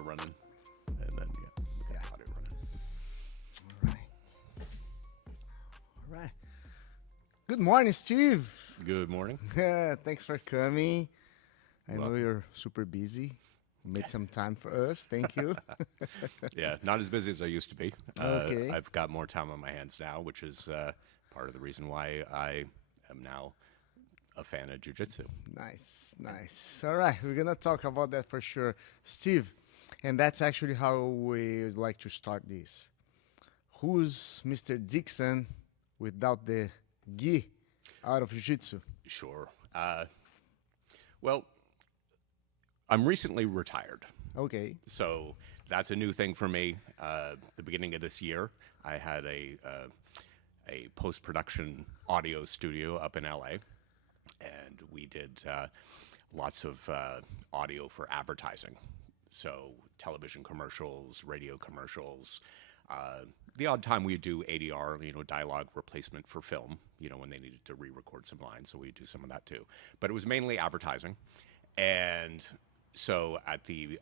audio running, and then audio running. All right. All right. Good morning, Steve. Good morning. Thanks for coming. I know Welcome. you're super busy. You made some time for us. Thank you. Yeah, not as busy as I used to be. Okay. I've got more time on my hands now, which is part of the reason why I am now a fan of Jiu-Jitsu. Nice, nice. All right, we're gonna talk about that for sure, Steve. And that's actually how we would like to start this. Who's Mr. Dickson without the gi out of Jiu-Jitsu? Sure. Well, I'm recently retired. Okay. So that's a new thing for me. The beginning of this year, I had a post-production audio studio up in LA, and we did lots of audio for advertising. So television commercials, radio commercials. The odd time we do ADR, dialogue replacement for film, when they needed to re-record some lines. So we do some of that too. But it was mainly advertising. And so at the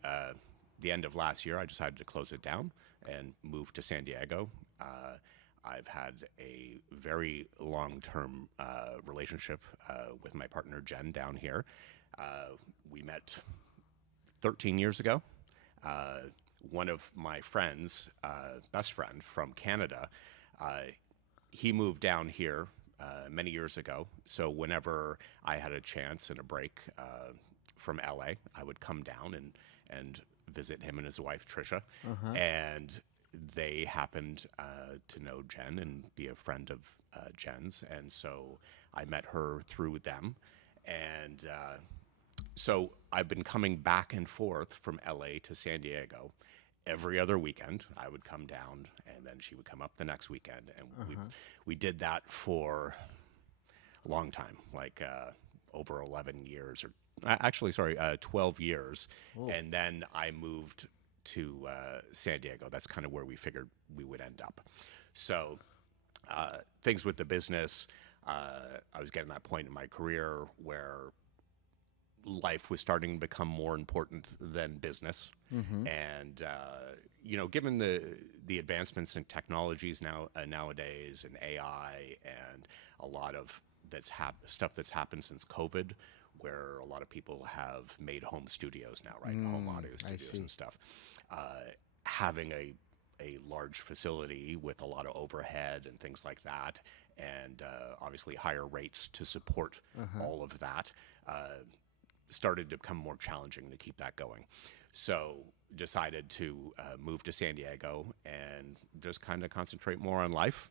end of last year, I decided to close it down and move to San Diego. I've had a very long-term relationship with my partner, Jen, down here. We met 13 years ago. One of my friends, best friend from Canada, he moved down here many years ago. So whenever I had a chance and a break from LA, I would come down and visit him and his wife, Trisha. And they happened to know Jen and be a friend of Jen's. And so I met her through them. And so I've been coming back and forth from LA to San Diego every other weekend. I would come down, and then she would come up the next weekend. And we did that for a long time, like over 11 years, or actually, sorry, 12 years. Oh. And then I moved to San Diego. That's kind of where we figured we would end up. So things with the business, I was getting that point in my career where life was starting to become more important than business. And given the advancements in technologies nowadays, and AI, and a lot of stuff that's happened since COVID, where a lot of people have made home studios now, right? Home audio studios and stuff. Having a large facility with a lot of overhead and things like that, and obviously higher rates to support all of that, started to become more challenging to keep that going. So decided to move to San Diego and just kind of concentrate more on life,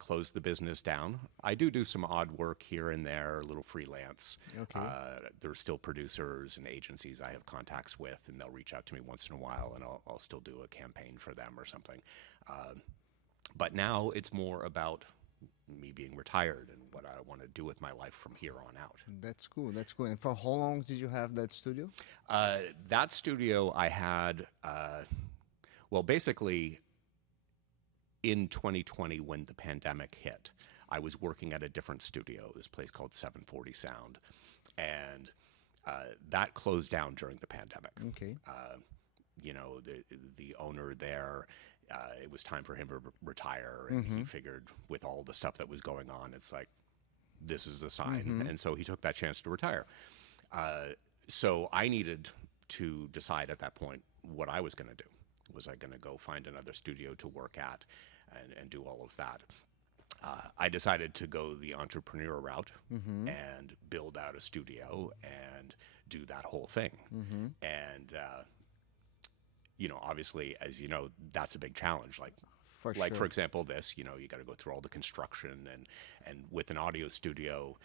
close the business down. I do some odd work here and there, a little freelance. Okay. There's still producers and agencies I have contacts with, and they'll reach out to me once in a while, and I'll still do a campaign for them or something. But now it's more about me being retired and what I want to do with my life from here on out. That's cool. That's cool. And for how long did you have that studio? That studio I had, basically in 2020 when the pandemic hit, I was working at a different studio, this place called 740 Sound, and that closed down during the pandemic. Okay. The owner there, it was time for him to retire, and he figured with all the stuff that was going on, it's like, this is a sign. And so he took that chance to retire. So I needed to decide at that point what I was going to do. Was I going to go find another studio to work at and do all of that? I decided to go the entrepreneur route and build out a studio and do that whole thing. And obviously, as you know, that's a big challenge. For example, this, you got to go through all the construction, and with an audio studio,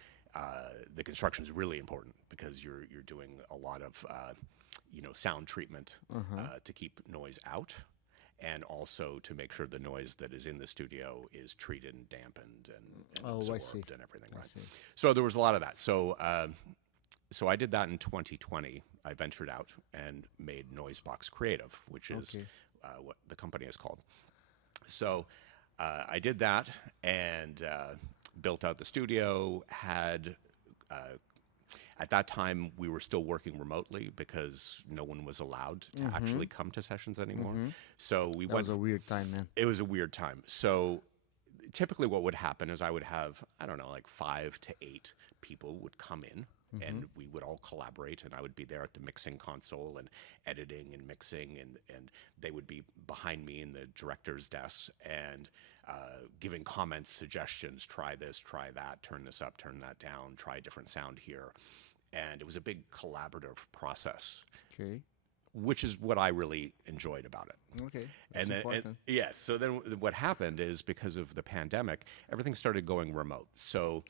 the construction is really important because you're doing a lot of sound treatment to keep noise out, and also to make sure the noise that is in the studio is treated and dampened and absorbed and everything. Right. So there was a lot of that. So I did that in 2020. I ventured out and made Noisebox Creative, which is what the company is called. So I did that and built out the studio, had At that time, we were still working remotely because no one was allowed to actually come to sessions anymore. So we That went. was a weird time, man. It was a weird time. So typically, what would happen is I would have, I don't know, like 5 to 8 people would come in. And we would all collaborate, and I would be there at the mixing console and editing and mixing, and they would be behind me in the director's desk and giving comments, suggestions, try this, try that, turn this up, turn that down, try a different sound here. And it was a big collaborative process, Okay. which is what I really enjoyed about it. Okay. That's And important. yes, so then what happened is because of the pandemic, everything started going remote. So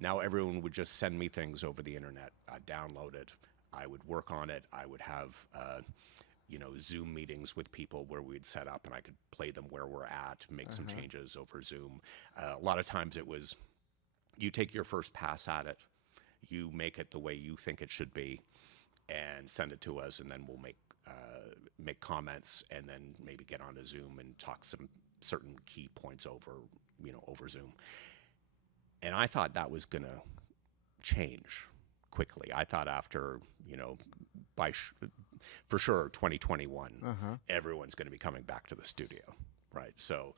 now everyone would just send me things over the internet. I'd download it. I would work on it. I would have, Zoom meetings with people where we'd set up and I could play them where we're at, make some changes over Zoom. A lot of times it was, you take your first pass at it, you make it the way you think it should be, and send it to us, and then we'll make comments, and then maybe get on a Zoom and talk some certain key points over Zoom. And I thought that was going to change quickly. I thought after, for sure, 2021, everyone's going to be coming back to the studio, right? So,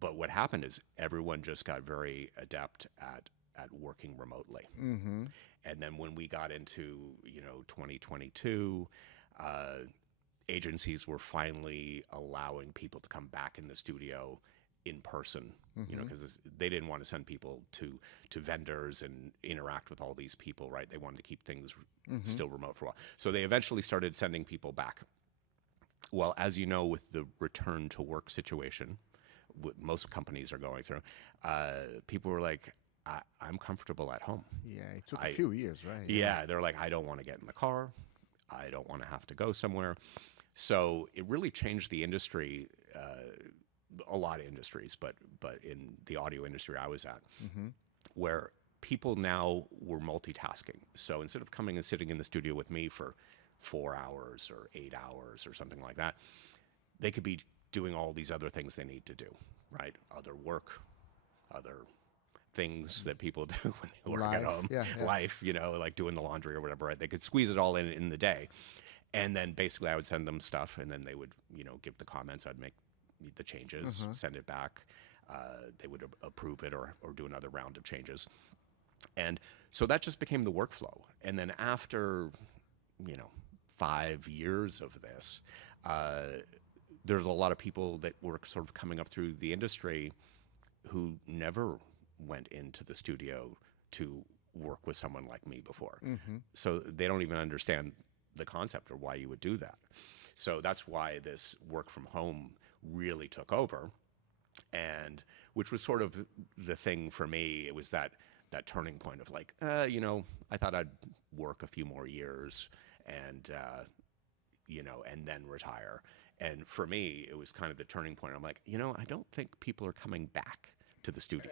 but what happened is everyone just got very adept at working remotely. And then when we got into, 2022, agencies were finally allowing people to come back in the studio in person, because they didn't want to send people to vendors and interact with all these people, right? They wanted to keep things still remote for a while. So they eventually started sending people back. Well, as you know, with the return to work situation, what most companies are going through, people were like, I'm comfortable at home. Yeah, it took a few years, right? Yeah, they're like, I don't want to get in the car. I don't want to have to go somewhere. So it really changed the industry, a lot of industries, but in the audio industry I was at, where people now were multitasking. So instead of coming and sitting in the studio with me for 4 hours or 8 hours or something like that, they could be doing all these other things they need to do, right? Other work, other things that people do when they work at home, life, like doing the laundry or whatever, right? They could squeeze it all in the day. And then basically I would send them stuff, and then they would, give the comments. I'd make the changes, send it back. They would approve it or do another round of changes. And so that just became the workflow. And then after, 5 years of this, there's a lot of people that were sort of coming up through the industry who never went into the studio to work with someone like me before. So they don't even understand the concept or why you would do that. So that's why this work from home really took over, and which was sort of the thing for me. It was that turning point of like, I thought I'd work a few more years and, and then retire. And for me, it was kind of the turning point. I'm like, I don't think people are coming back to the studio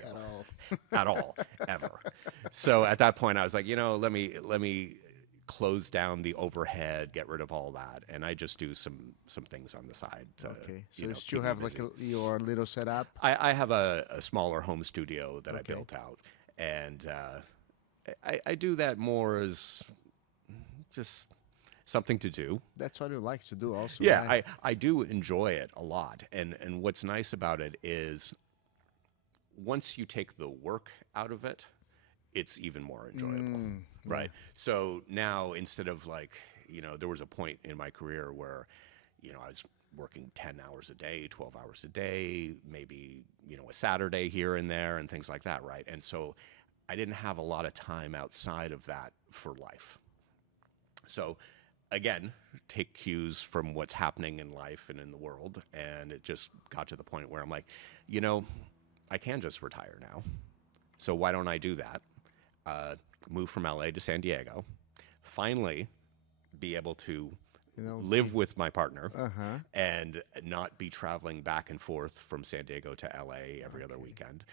at all, ever. So at that point I was like, let me close down the overhead, get rid of all that, and I just do some things on the side. Okay, so you still have like your little setup? I have a smaller home studio that I built out, and I do that more as just something to do. That's what you like to do also. Yeah, right? I do enjoy it a lot, and what's nice about it is once you take the work out of it, it's even more enjoyable, right? So now instead of like, there was a point in my career where, I was working 10 hours a day, 12 hours a day, maybe, a Saturday here and there and things like that, right? And so I didn't have a lot of time outside of that for life. So again, take cues from what's happening in life and in the world. And it just got to the point where I'm like, I can just retire now. So why don't I do that? Move from LA to San Diego, finally be able to live with my partner and not be traveling back and forth from San Diego to LA every other weekend.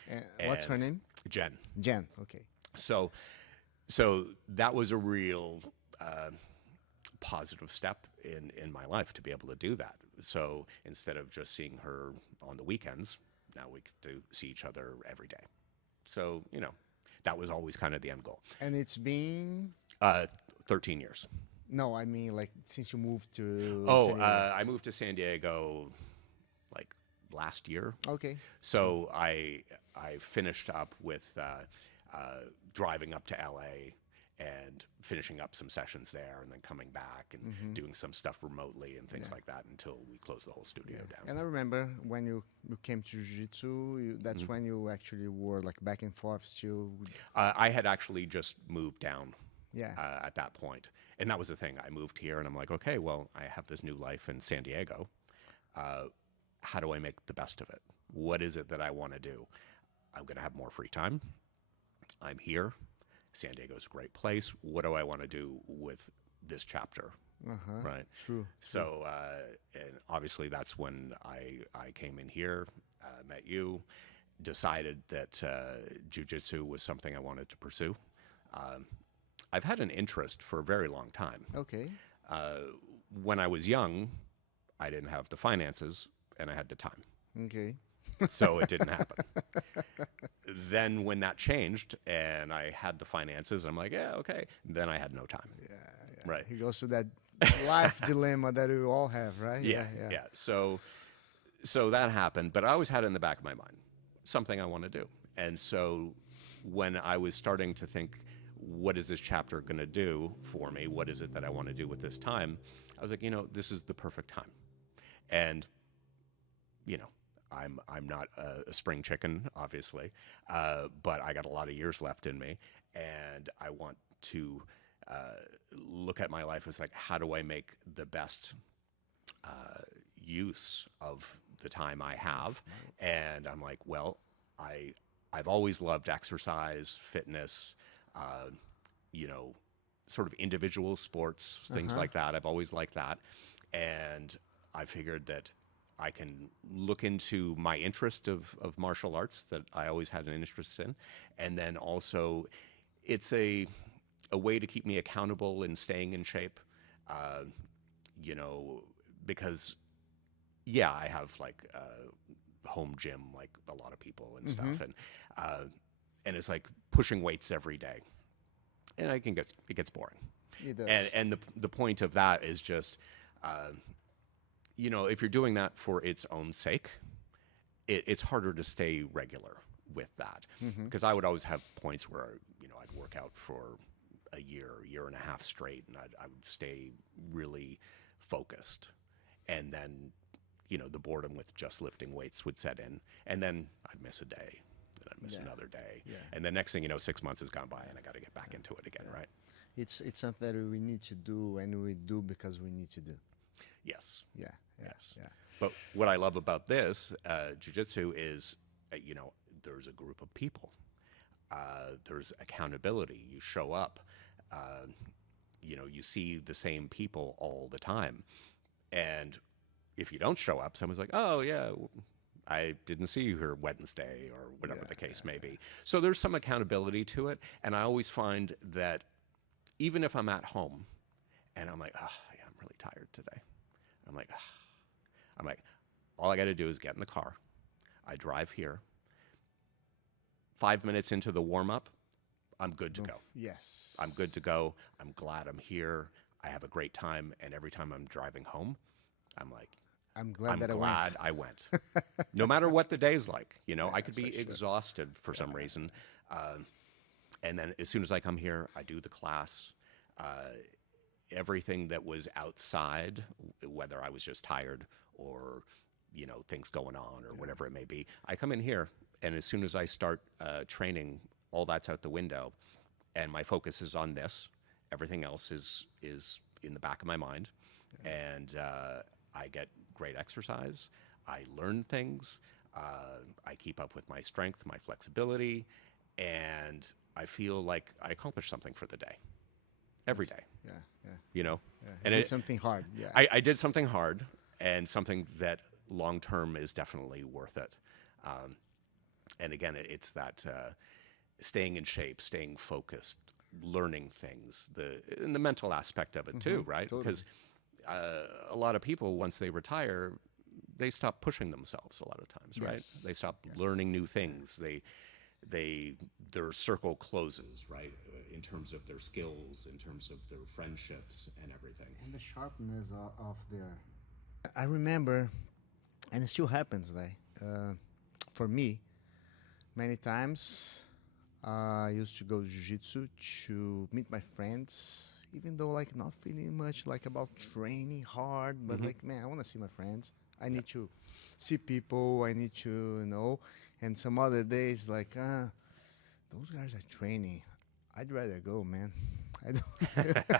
What's her name? Jen. Jen, okay. So that was a real positive step in my life to be able to do that. So instead of just seeing her on the weekends, now we get to see each other every day. So, that was always kind of the end goal. And it's been 13 years. no, I mean like since you moved to Oh, San Diego. I moved to San Diego like last year. Okay. So I finished up with driving up to LA and finishing up some sessions there, and then coming back and doing some stuff remotely and things like that until we closed the whole studio down. And I remember when you came to Jiu-Jitsu, that's when you actually were like back and forth still. I had actually just moved down Yeah. at that point. And that was the thing. I moved here and I'm like, okay, well, I have this new life in San Diego. How do I make the best of it? What is it that I want to do? I'm going to have more free time. I'm here. San Diego's a great place. What do I want to do with this chapter? Right. True. So, and obviously that's when I came in here, met you, decided that jiu-jitsu was something I wanted to pursue. I've had an interest for a very long time. Okay. When I was young, I didn't have the finances and I had the time. Okay. So it didn't happen. Then when that changed and I had the finances, I'm like, yeah, okay. Then I had no time. Yeah. Right. He goes to that life dilemma that we all have, right? Yeah. So that happened, but I always had it in the back of my mind, something I want to do. And so when I was starting to think, what is this chapter going to do for me? What is it that I want to do with this time? I was like, this is the perfect time. And, I'm not a spring chicken, obviously, but I got a lot of years left in me, and I want to look at my life as like, how do I make the best use of the time I have? And I'm like, well, I've always loved exercise, fitness, sort of individual sports, things like that. I've always liked that. And I figured that I can look into my interest of martial arts that I always had an interest in. And then also it's a way to keep me accountable and staying in shape, because, I have like a home gym like a lot of people and stuff. And it's like pushing weights every day. And it gets boring. It does. And the point of that is just, if you're doing that for its own sake, it's harder to stay regular with that. Because I would always have points where, I'd work out for a year and a half straight, and I would stay really focused. And then, the boredom with just lifting weights would set in, and then I'd miss a day. I miss another day, and the next thing 6 months has gone by, and I got to get back into it again, right? It's something that we need to do, and we do because we need to do. Yes. Yeah. But what I love about this jiu-jitsu is, there's a group of people. There's accountability. You show up. You see the same people all the time, and if you don't show up, someone's like, "Oh yeah, I didn't see you here Wednesday," or whatever the case may be. So there's some accountability to it, and I always find that even if I'm at home and I'm like, "Oh yeah, I'm really tired today," I'm like, all I got to do is get in the car. I drive here. 5 minutes into the warm-up, I'm good to go. Yes. I'm good to go. I'm glad I'm here. I have a great time, and every time I'm driving home, I'm like, I'm glad I went. No matter what the day's like, I could be exhausted for some reason. And then as soon as I come here, I do the class. Everything that was outside, whether I was just tired or, things going on or whatever it may be, I come in here, and as soon as I start training, all that's out the window, and my focus is on this. Everything else is in the back of my mind, and I get great exercise. I learn things. I keep up with my strength, my flexibility, and I feel like I accomplished something for the day. Every day. Yeah. And did something hard. Yeah. I did something hard, and something that long term is definitely worth it. And again, it's that staying in shape, staying focused, learning things, and the mental aspect of it too, right? Totally. Because a lot of people, once they retire, they stop pushing themselves a lot of times, right? They stop learning new things. their circle closes, right? In terms of their skills, in terms of their friendships and everything. And the sharpness of their. I remember, and it still happens, like, for me, many times I used to go to jiu-jitsu to meet my friends, even though like not feeling much like about training hard, but like, man, I want to see my friends. I need to see people. I need to, and some other days like, those guys are training. I'd rather go, man. I don't,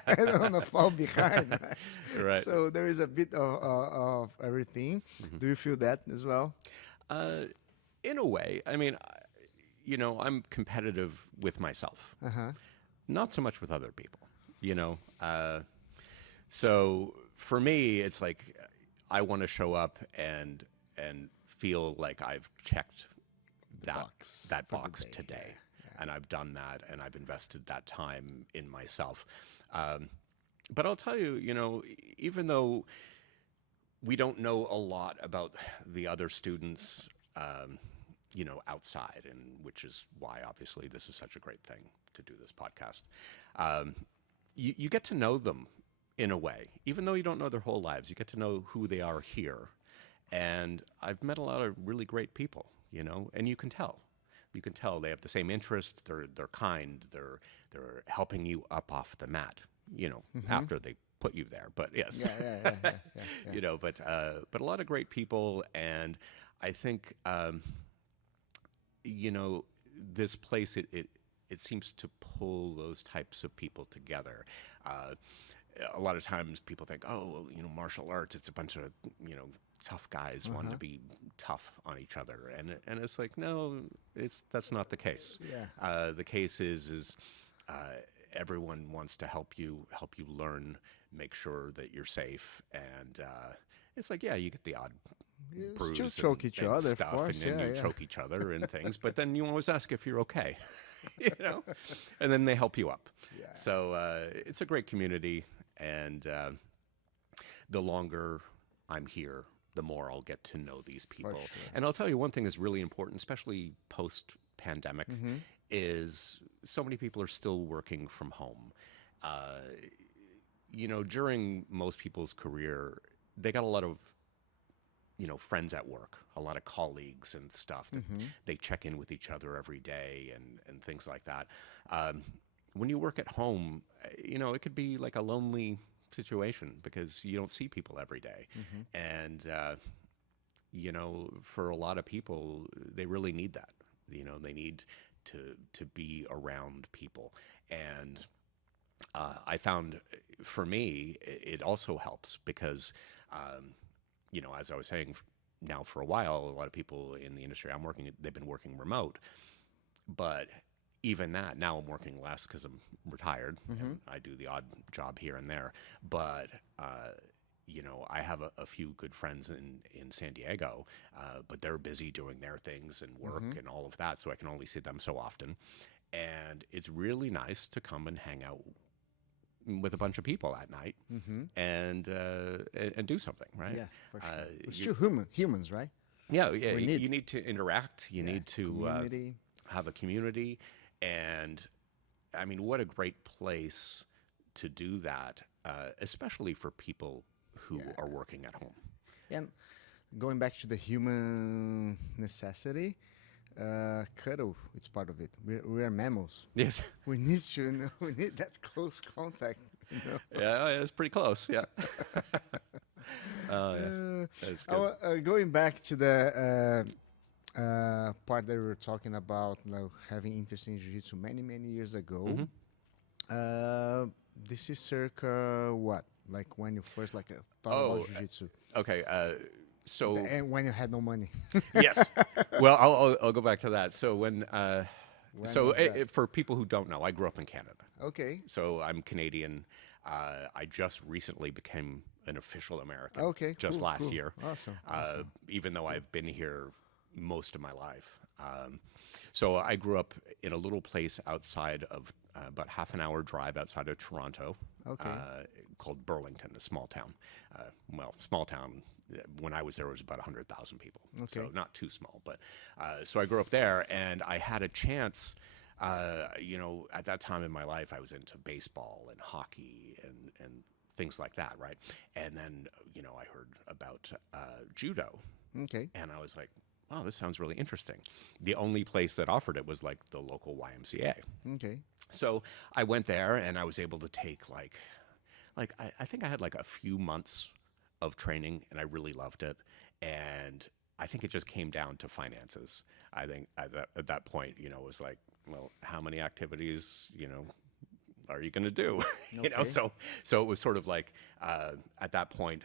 I don't want to fall behind. Right? Right. So there is a bit of everything. Do you feel that as well? In a way, I mean, I'm competitive with myself, not so much with other people, So for me, it's like I want to show up and feel like I've checked that box today. Yeah. And I've done that, and I've invested that time in myself. But I'll tell you, even though we don't know a lot about the other students, outside, and which is why obviously this is such a great thing to do this podcast. You get to know them in a way, even though you don't know their whole lives. You get to know who they are here, and I've met a lot of really great people, and you can tell. You can tell they have the same interest. They're kind. They're helping you up off the mat, after they put you there. But yes, yeah. But a lot of great people, and I think this place it seems to pull those types of people together. A lot of times people think, oh, martial arts, it's a bunch of tough guys wanting to be tough on each other, and it's like, no, that's not the case. Yeah. The case is everyone wants to help you learn, make sure that you're safe, and it's like, yeah, you get the odd bruise, still choke each other, stuff, of course, and then you choke each other and things, but then you always ask if you're okay, and then they help you up. Yeah. So it's a great community, and the longer I'm here, the more I'll get to know these people. Sure. And I'll tell you one thing is really important, especially post-pandemic, is so many people are still working from home. During most people's career, they got a lot of friends at work, a lot of colleagues and stuff that they check in with each other every day and things like that. When you work at home, it could be like a lonely situation because you don't see people every day. And, for a lot of people, they really need that. They need to be around people. And I found for me, it also helps because, as I was saying, now for a while, a lot of people in the industry I'm working, they've been working remote. But even that, now I'm working less because I'm retired and I do the odd job here and there. But, I have a few good friends in San Diego, but they're busy doing their things and work and all of that, so I can only see them so often. And it's really nice to come and hang out with a bunch of people at night and do something, right? Yeah, for sure. We're still humans, right? Yeah. You need to interact. You need to have a community. And I mean, what a great place to do that, especially for people who are working at home. And going back to the human necessity, cuddle, it's part of it. We are mammals. Yes. We need to we need that close contact. Yeah, it's pretty close. Yeah. That's good. Going back to the part that we were talking about, having interest in jiu-jitsu many years ago. This is circa what? Like when you first thought about jiu-jitsu? Okay. So and when you had no money. Yes. Well, I'll go back to that. So when for people who don't know, I grew up in Canada. Okay. So I'm Canadian. I just recently became an official American. Okay. Just last year. Awesome. Even though I've been here most of my life. So I grew up in a little place outside of about half an hour drive outside of Toronto, Okay. called Burlington, a small town. Small town. When I was there, it was about 100,000 people, Okay. so not too small. But so I grew up there, and I had a chance. At that time in my life, I was into baseball and hockey and things like that, right? And then, I heard about judo, Okay. and I was like, wow, this sounds really interesting. The only place that offered it was like the local YMCA. Okay. So I went there, and I was able to take I think I had like a few months of training, and I really loved it. And I think it just came down to finances. I think at that point, it was like, well, how many activities, are you going to do? Okay. So it was sort of like at that point,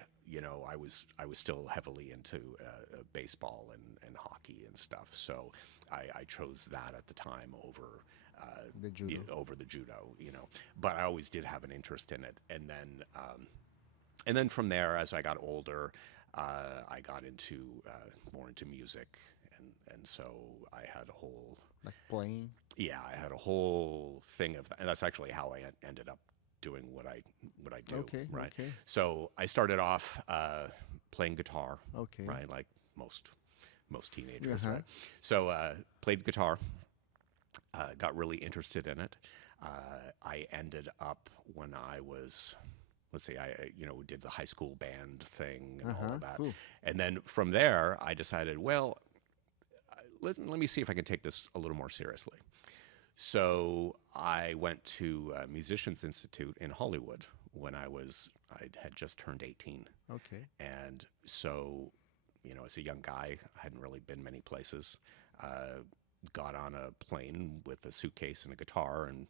I was still heavily into baseball and hockey and stuff. So I chose that at the time over The judo. over the judo, But I always did have an interest in it, and then from there, as I got older, I got into more into music, and so I had a whole Like playing. yeah, I had a whole thing of that, and that's actually how I ended up doing what I do. Okay. Right. Okay. So I started off playing guitar. Okay. Right, like most teenagers. Uh-huh. Right. So played guitar. Got really interested in it. I ended up when I was, let's see, I did the high school band thing and all of that, Cool. and then from there I decided, well, let me see if I can take this a little more seriously. So I went to Musicians Institute in Hollywood when I had just turned 18, Okay. and so as a young guy, I hadn't really been many places. Got on a plane with a suitcase and a guitar and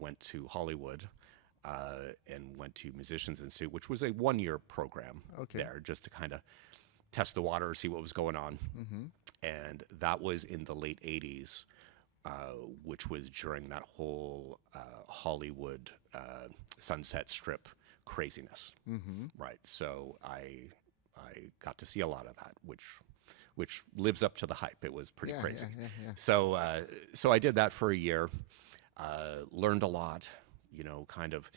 went to Hollywood and went to Musicians Institute, which was a 1-year program Okay. there, just to kind of test the water, see what was going on. Mm-hmm. And that was in the late 80s, which was during that whole Hollywood Sunset Strip craziness. Mm-hmm. Right. So I got to see a lot of that, which lives up to the hype. It was pretty crazy. Yeah. So I did that for a year, learned a lot, kind of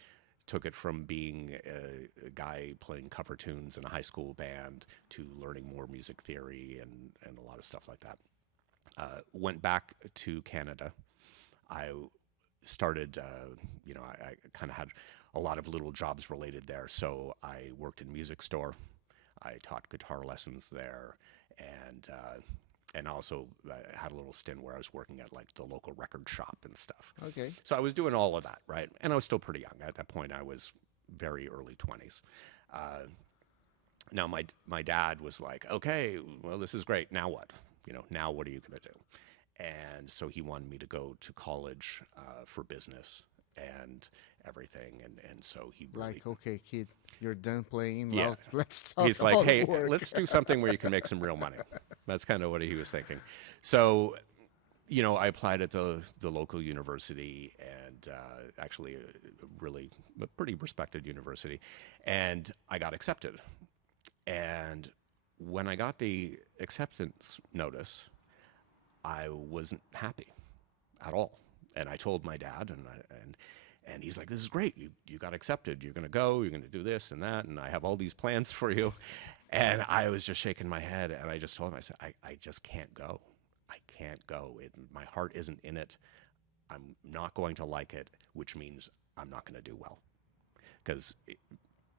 took it from being a guy playing cover tunes in a high school band to learning more music theory and a lot of stuff like that. Went back to Canada. I started, I kind of had a lot of little jobs related there. So I worked in music store. I taught guitar lessons there, and also had a little stint where I was working at like the local record shop and stuff. Okay. So I was doing all of that, right? And I was still pretty young at that point. I was very early 20s. Now my dad was like, okay, well, this is great. Now what? Now what are you going to do? And so he wanted me to go to college for business and everything, and so he really, Like, okay, kid, you're done playing. Yeah. Well, let's talk he's like, about hey, work. let's do something where you can make some real money. That's kind of what he was thinking. So, I applied at the local university, and actually a pretty respected university, and I got accepted. And when I got the acceptance notice, I wasn't happy at all. And I told my dad, and he's like, this is great. You got accepted. You're going to go. You're going to do this and that. And I have all these plans for you. And I was just shaking my head. And I just told him, I said, I just can't go. I can't go. My heart isn't in it. I'm not going to like it, which means I'm not going to do well. Because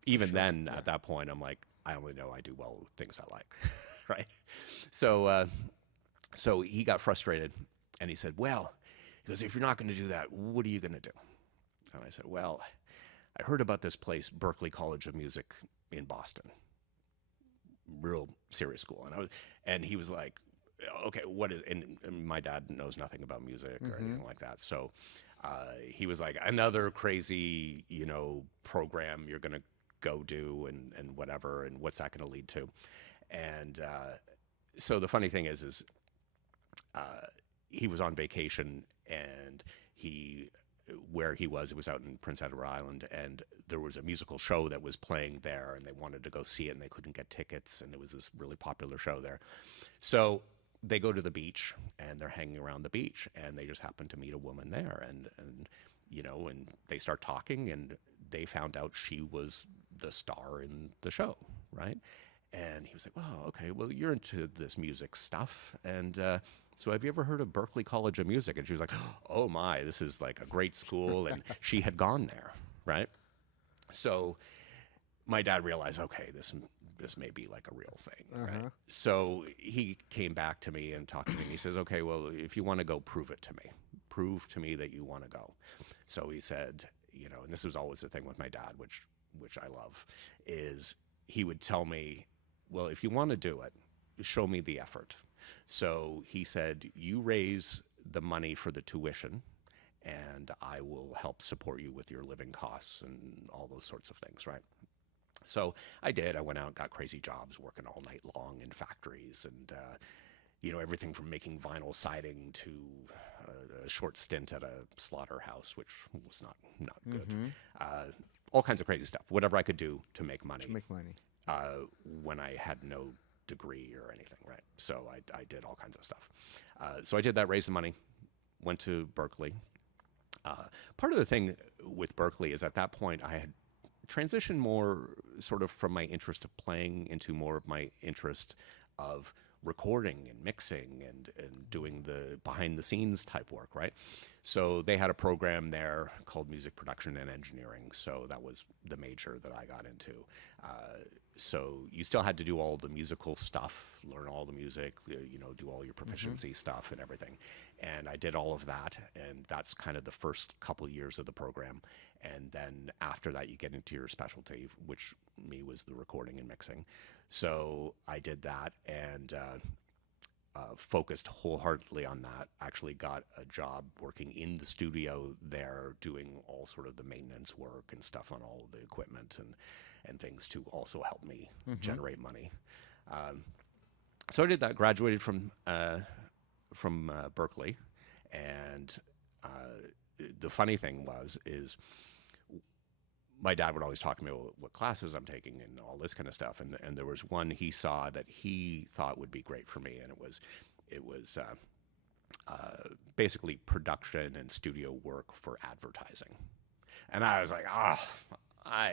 even then, at that point, I'm like, I only know I do well with things I like. Right? So he got frustrated. And he said, well, he goes, if you're not going to do that, what are you going to do? And I said, well, I heard about this place, Berklee College of Music in Boston. Real serious school. And he was like, okay, what is, and my dad knows nothing about music or anything like that. So he was like, another crazy, program you're going to go do and whatever, and what's that going to lead to? And so the funny thing is he was on vacation, and where he was, it was out in Prince Edward Island, and there was a musical show that was playing there, and they wanted to go see it, and they couldn't get tickets, and it was this really popular show there. So they go to the beach, and they're hanging around the beach, and they just happen to meet a woman there, and they start talking, and they found out she was the star in the show, right? And he was like, "Well, okay, well, you're into this music stuff, and so have you ever heard of Berklee College of Music?" And she was like, "Oh my, this is like a great school," and she had gone there, right? So my dad realized, okay, this may be like a real thing, right? So he came back to me and talked to me, and he says, "Okay, well, if you want to go, prove it to me. Prove to me that you want to go." So he said, you know, and this was always the thing with my dad, which I love, is he would tell me, "Well, if you want to do it, show me the effort." So he said, "You raise the money for the tuition, and I will help support you with your living costs and all those sorts of things," right? So I did. I went out and got crazy jobs, working all night long in factories, and you know, everything from making vinyl siding to a short stint at a slaughterhouse, which was not good. All kinds of crazy stuff. Whatever I could do to make money. To make money. When I had no degree or anything, right? So I did all kinds of stuff. So I did that, raised the money, went to Berklee. Part of the thing with Berklee is at that point I had transitioned more sort of from my interest of playing into more of my interest of recording and mixing and doing the behind the scenes type work, right? So they had a program there called music production and engineering. So that was the major that I got into. So you still had to do all the musical stuff, learn all the music, you know, do all your proficiency stuff and everything. And I did all of that. And that's kind of the first couple years of the program. And then after that, you get into your specialty, which me was the recording and mixing. So I did that and focused wholeheartedly on that. Actually got a job working in the studio there, doing all sort of the maintenance work and stuff on all of the equipment and things to also help me generate money. So I did that. Graduated from Berklee, and the funny thing is my dad would always talk to me about what classes I'm taking and all this kind of stuff. And there was one he saw that he thought would be great for me, and it was basically production and studio work for advertising. And I was like, I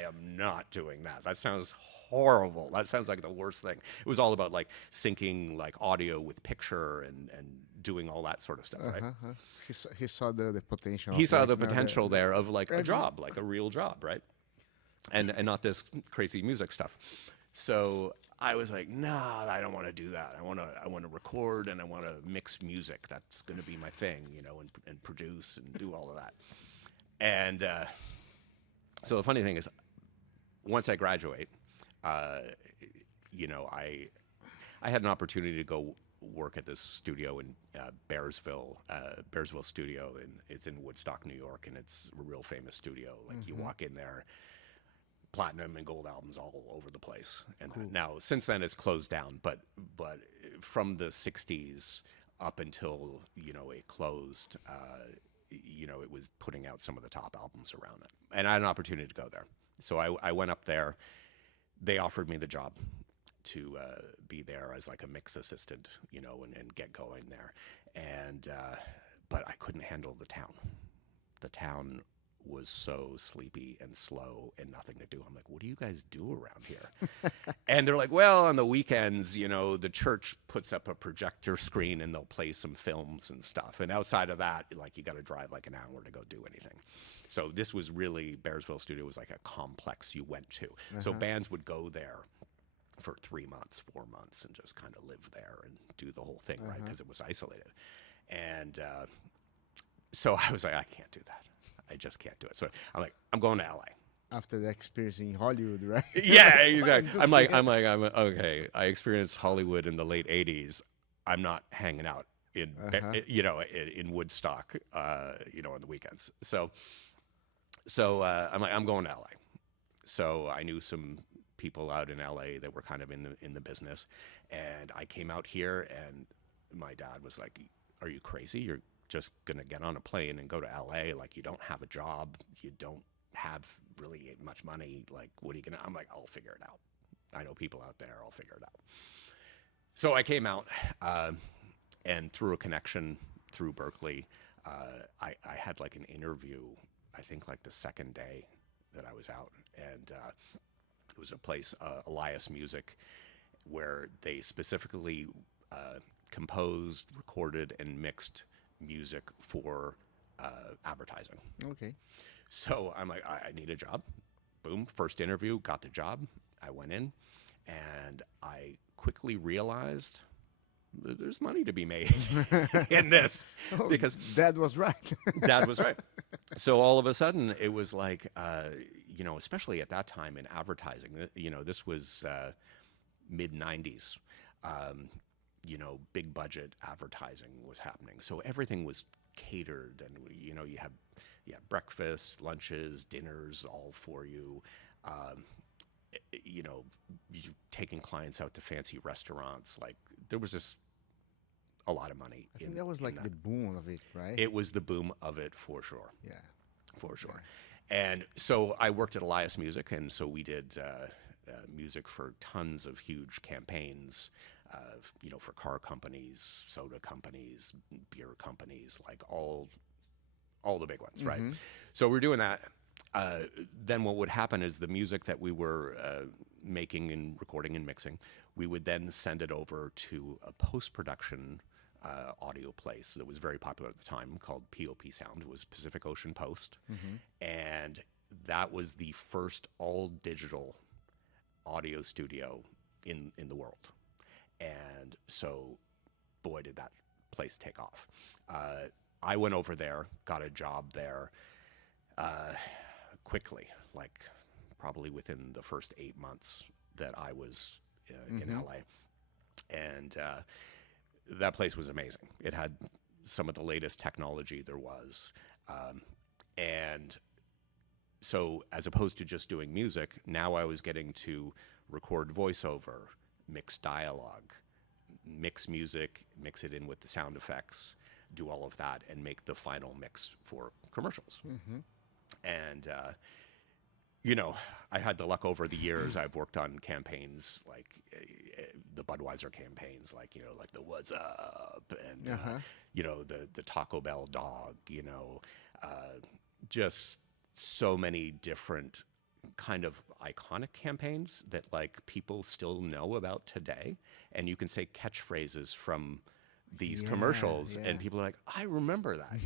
am not doing that. That sounds horrible. That sounds like the worst thing. It was all about like syncing like audio with picture and doing all that sort of stuff, right? He saw the potential. He saw the potential there of like a job, like a real job, right? And not this crazy music stuff. So I was like, no, I don't want to do that. I want to record and I want to mix music. That's going to be my thing, you know, and produce and do all of that. And so the funny thing is, once I graduate, you know, I had an opportunity to go work at this studio in Bearsville Studio, and it's in Woodstock, New York, and it's a real famous studio. Like you walk in there, platinum and gold albums all over the place. And now since then it's closed down, but from the 60s up until, you know, it closed, you know, it was putting out some of the top albums around it. And I had an opportunity to go there. So I went up there. They offered me the job to be there as like a mix assistant, you know, and get going there. And but I couldn't handle the town. The town was so sleepy and slow and nothing to do. I'm like, what do you guys do around here? And they're like, well, on the weekends, you know, the church puts up a projector screen and they'll play some films and stuff. And outside of that, like you got to drive like an hour to go do anything. So this was really, Bearsville Studio was like a complex you went to. So bands would go there for 3 months, 4 months, and just kind of live there and do the whole thing, right? Because it was isolated. And so I was like, I can't do that. I just can't do it. So I'm like, I'm going to LA. After the experience in Hollywood, right? Yeah, exactly. I'm okay. I experienced Hollywood in the late '80s. I'm not hanging out in, you know, in Woodstock, you know, on the weekends. So I'm like, I'm going to LA. So I knew some people out in LA that were kind of in the business, and I came out here, and my dad was like, "Are you crazy? You're just gonna get on a plane and go to LA? Like, you don't have a job, you don't have really much money. Like, what are you gonna?" I'm like, "I'll figure it out. I know people out there. I'll figure it out." So I came out, and through a connection through Berklee, I had like an interview. I think like the second day that I was out, and it was a place, Elias Music, where they specifically composed, recorded, and mixed music for advertising. Okay. So I'm like, I need a job. Boom, first interview, got the job. I went in, and I quickly realized there's money to be made in this, Oh, because Dad was right. Dad was right. So all of a sudden, it was like, especially at that time in advertising, this was mid 90s. Big budget advertising was happening. So everything was catered, and you had breakfast, lunches, dinners, all for you. You taking clients out to fancy restaurants. Like, there was just a lot of money. I think that was like the boom of it, right? It was the boom of it, for sure. Yeah. For sure. And so I worked at Elias Music, and so we did music for tons of huge campaigns, for car companies, soda companies, beer companies, like all the big ones, right? So we're doing that. Then what would happen is the music that we were making and recording and mixing, we would then send it over to a post-production audio place that was very popular at the time, called POP Sound. It was Pacific Ocean Post. And that was the first all-digital audio studio in the world. And so, boy, did that place take off. I went over there, got a job there quickly, like probably within the first 8 months that I was in LA. And that place was amazing. It had some of the latest technology there was. And so, as opposed to just doing music, now I was getting to record voiceover, mix dialogue, mix music, mix it in with the sound effects, do all of that, and make the final mix for commercials. And, I had the luck over the years. I've worked on campaigns like the Budweiser campaigns, like the What's Up, and, the Taco Bell dog, just so many different kind of iconic campaigns that like people still know about today. And you can say catchphrases from these commercials, and people are like, I remember that,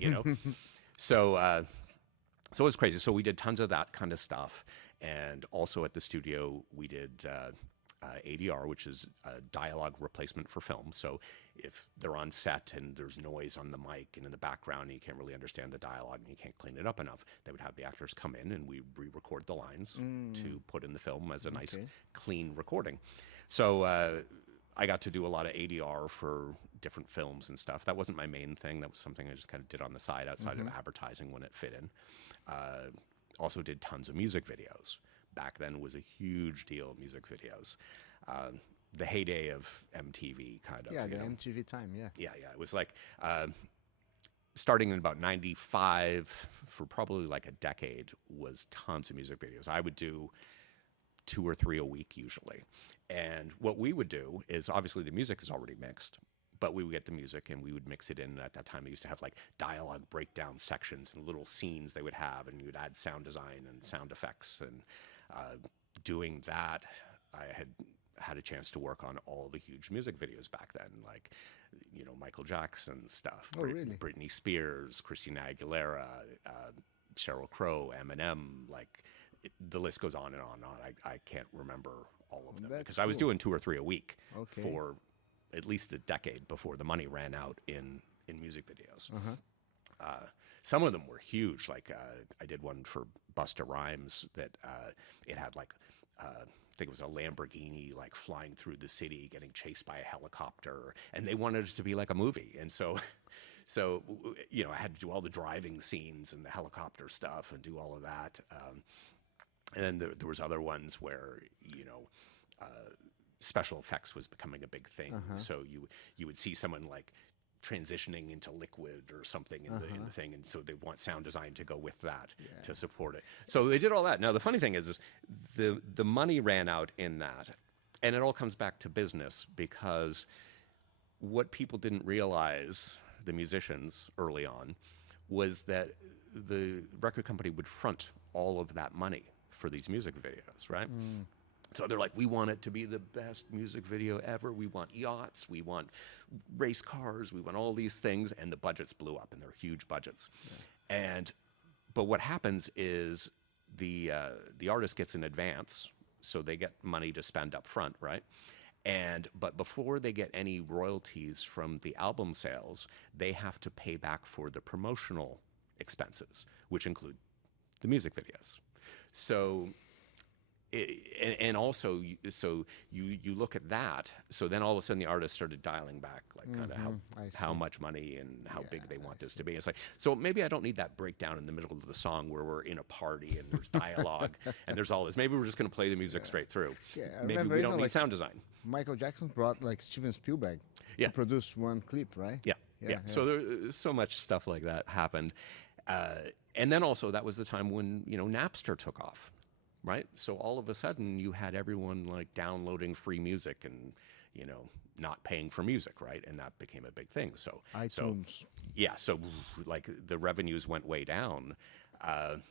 So, so it was crazy. So we did tons of that kind of stuff. And also at the studio, we did ADR, which is a dialogue replacement for film. So if they're on set and there's noise on the mic and in the background and you can't really understand the dialogue and you can't clean it up enough, they would have the actors come in and we re-record the lines to put in the film as a nice, clean recording. So I got to do a lot of ADR for different films and stuff. That wasn't my main thing. That was something I just kind of did on the side outside of advertising when it fit in. Also did tons of music videos. Back then was a huge deal, music videos. The heyday of MTV, kind of. Yeah, the MTV time, yeah. Yeah. It was like starting in about 95 for probably like a decade was tons of music videos. I would do 2 or 3 a week usually. And what we would do is, obviously the music is already mixed, but we would get the music and we would mix it in. At that time, they used to have like dialogue breakdown sections and little scenes they would have, and you would add sound design and sound effects. And doing that, I had a chance to work on all the huge music videos back then, like, Michael Jackson stuff, really? Britney Spears, Christina Aguilera, Sheryl Crow, Eminem, like the list goes on and on and on. I can't remember all of them because I was doing 2 or 3 a week for at least a decade before the money ran out in music videos. Some of them were huge. Like I did one for Busta Rhymes that it had like I think it was a Lamborghini like flying through the city, getting chased by a helicopter, and they wanted it to be like a movie. And so I had to do all the driving scenes and the helicopter stuff and do all of that. And then there was other ones where special effects was becoming a big thing. So you would see someone like transitioning into liquid or something in the thing, and so they want sound design to go with that to support it. So they did all that. Now the funny thing is the money ran out in that, and it all comes back to business, because what people didn't realize, the musicians early on, was that the record company would front all of that money for these music videos, right? So they're like, we want it to be the best music video ever. We want yachts, we want race cars, we want all these things, and the budgets blew up, and they're huge budgets. But what happens is the artist gets an advance, so they get money to spend up front, right? But before they get any royalties from the album sales, they have to pay back for the promotional expenses, which include the music videos. So, and also, so you look at that. So then all of a sudden the artist started dialing back, like kind of how much money and how big they want this to be. It's like, so maybe I don't need that breakdown in the middle of the song where we're in a party and there's dialogue and there's all this. Maybe we're just going to play the music straight through. Yeah, I maybe remember, we don't need like, sound design. Michael Jackson brought like Steven Spielberg Yeah. to produce one clip, right? Yeah. So there's so much stuff like that happened. And then also that was the time when, Napster took off, right? So all of a sudden you had everyone like downloading free music and, not paying for music, right? And that became a big thing. So iTunes. So like the revenues went way down. And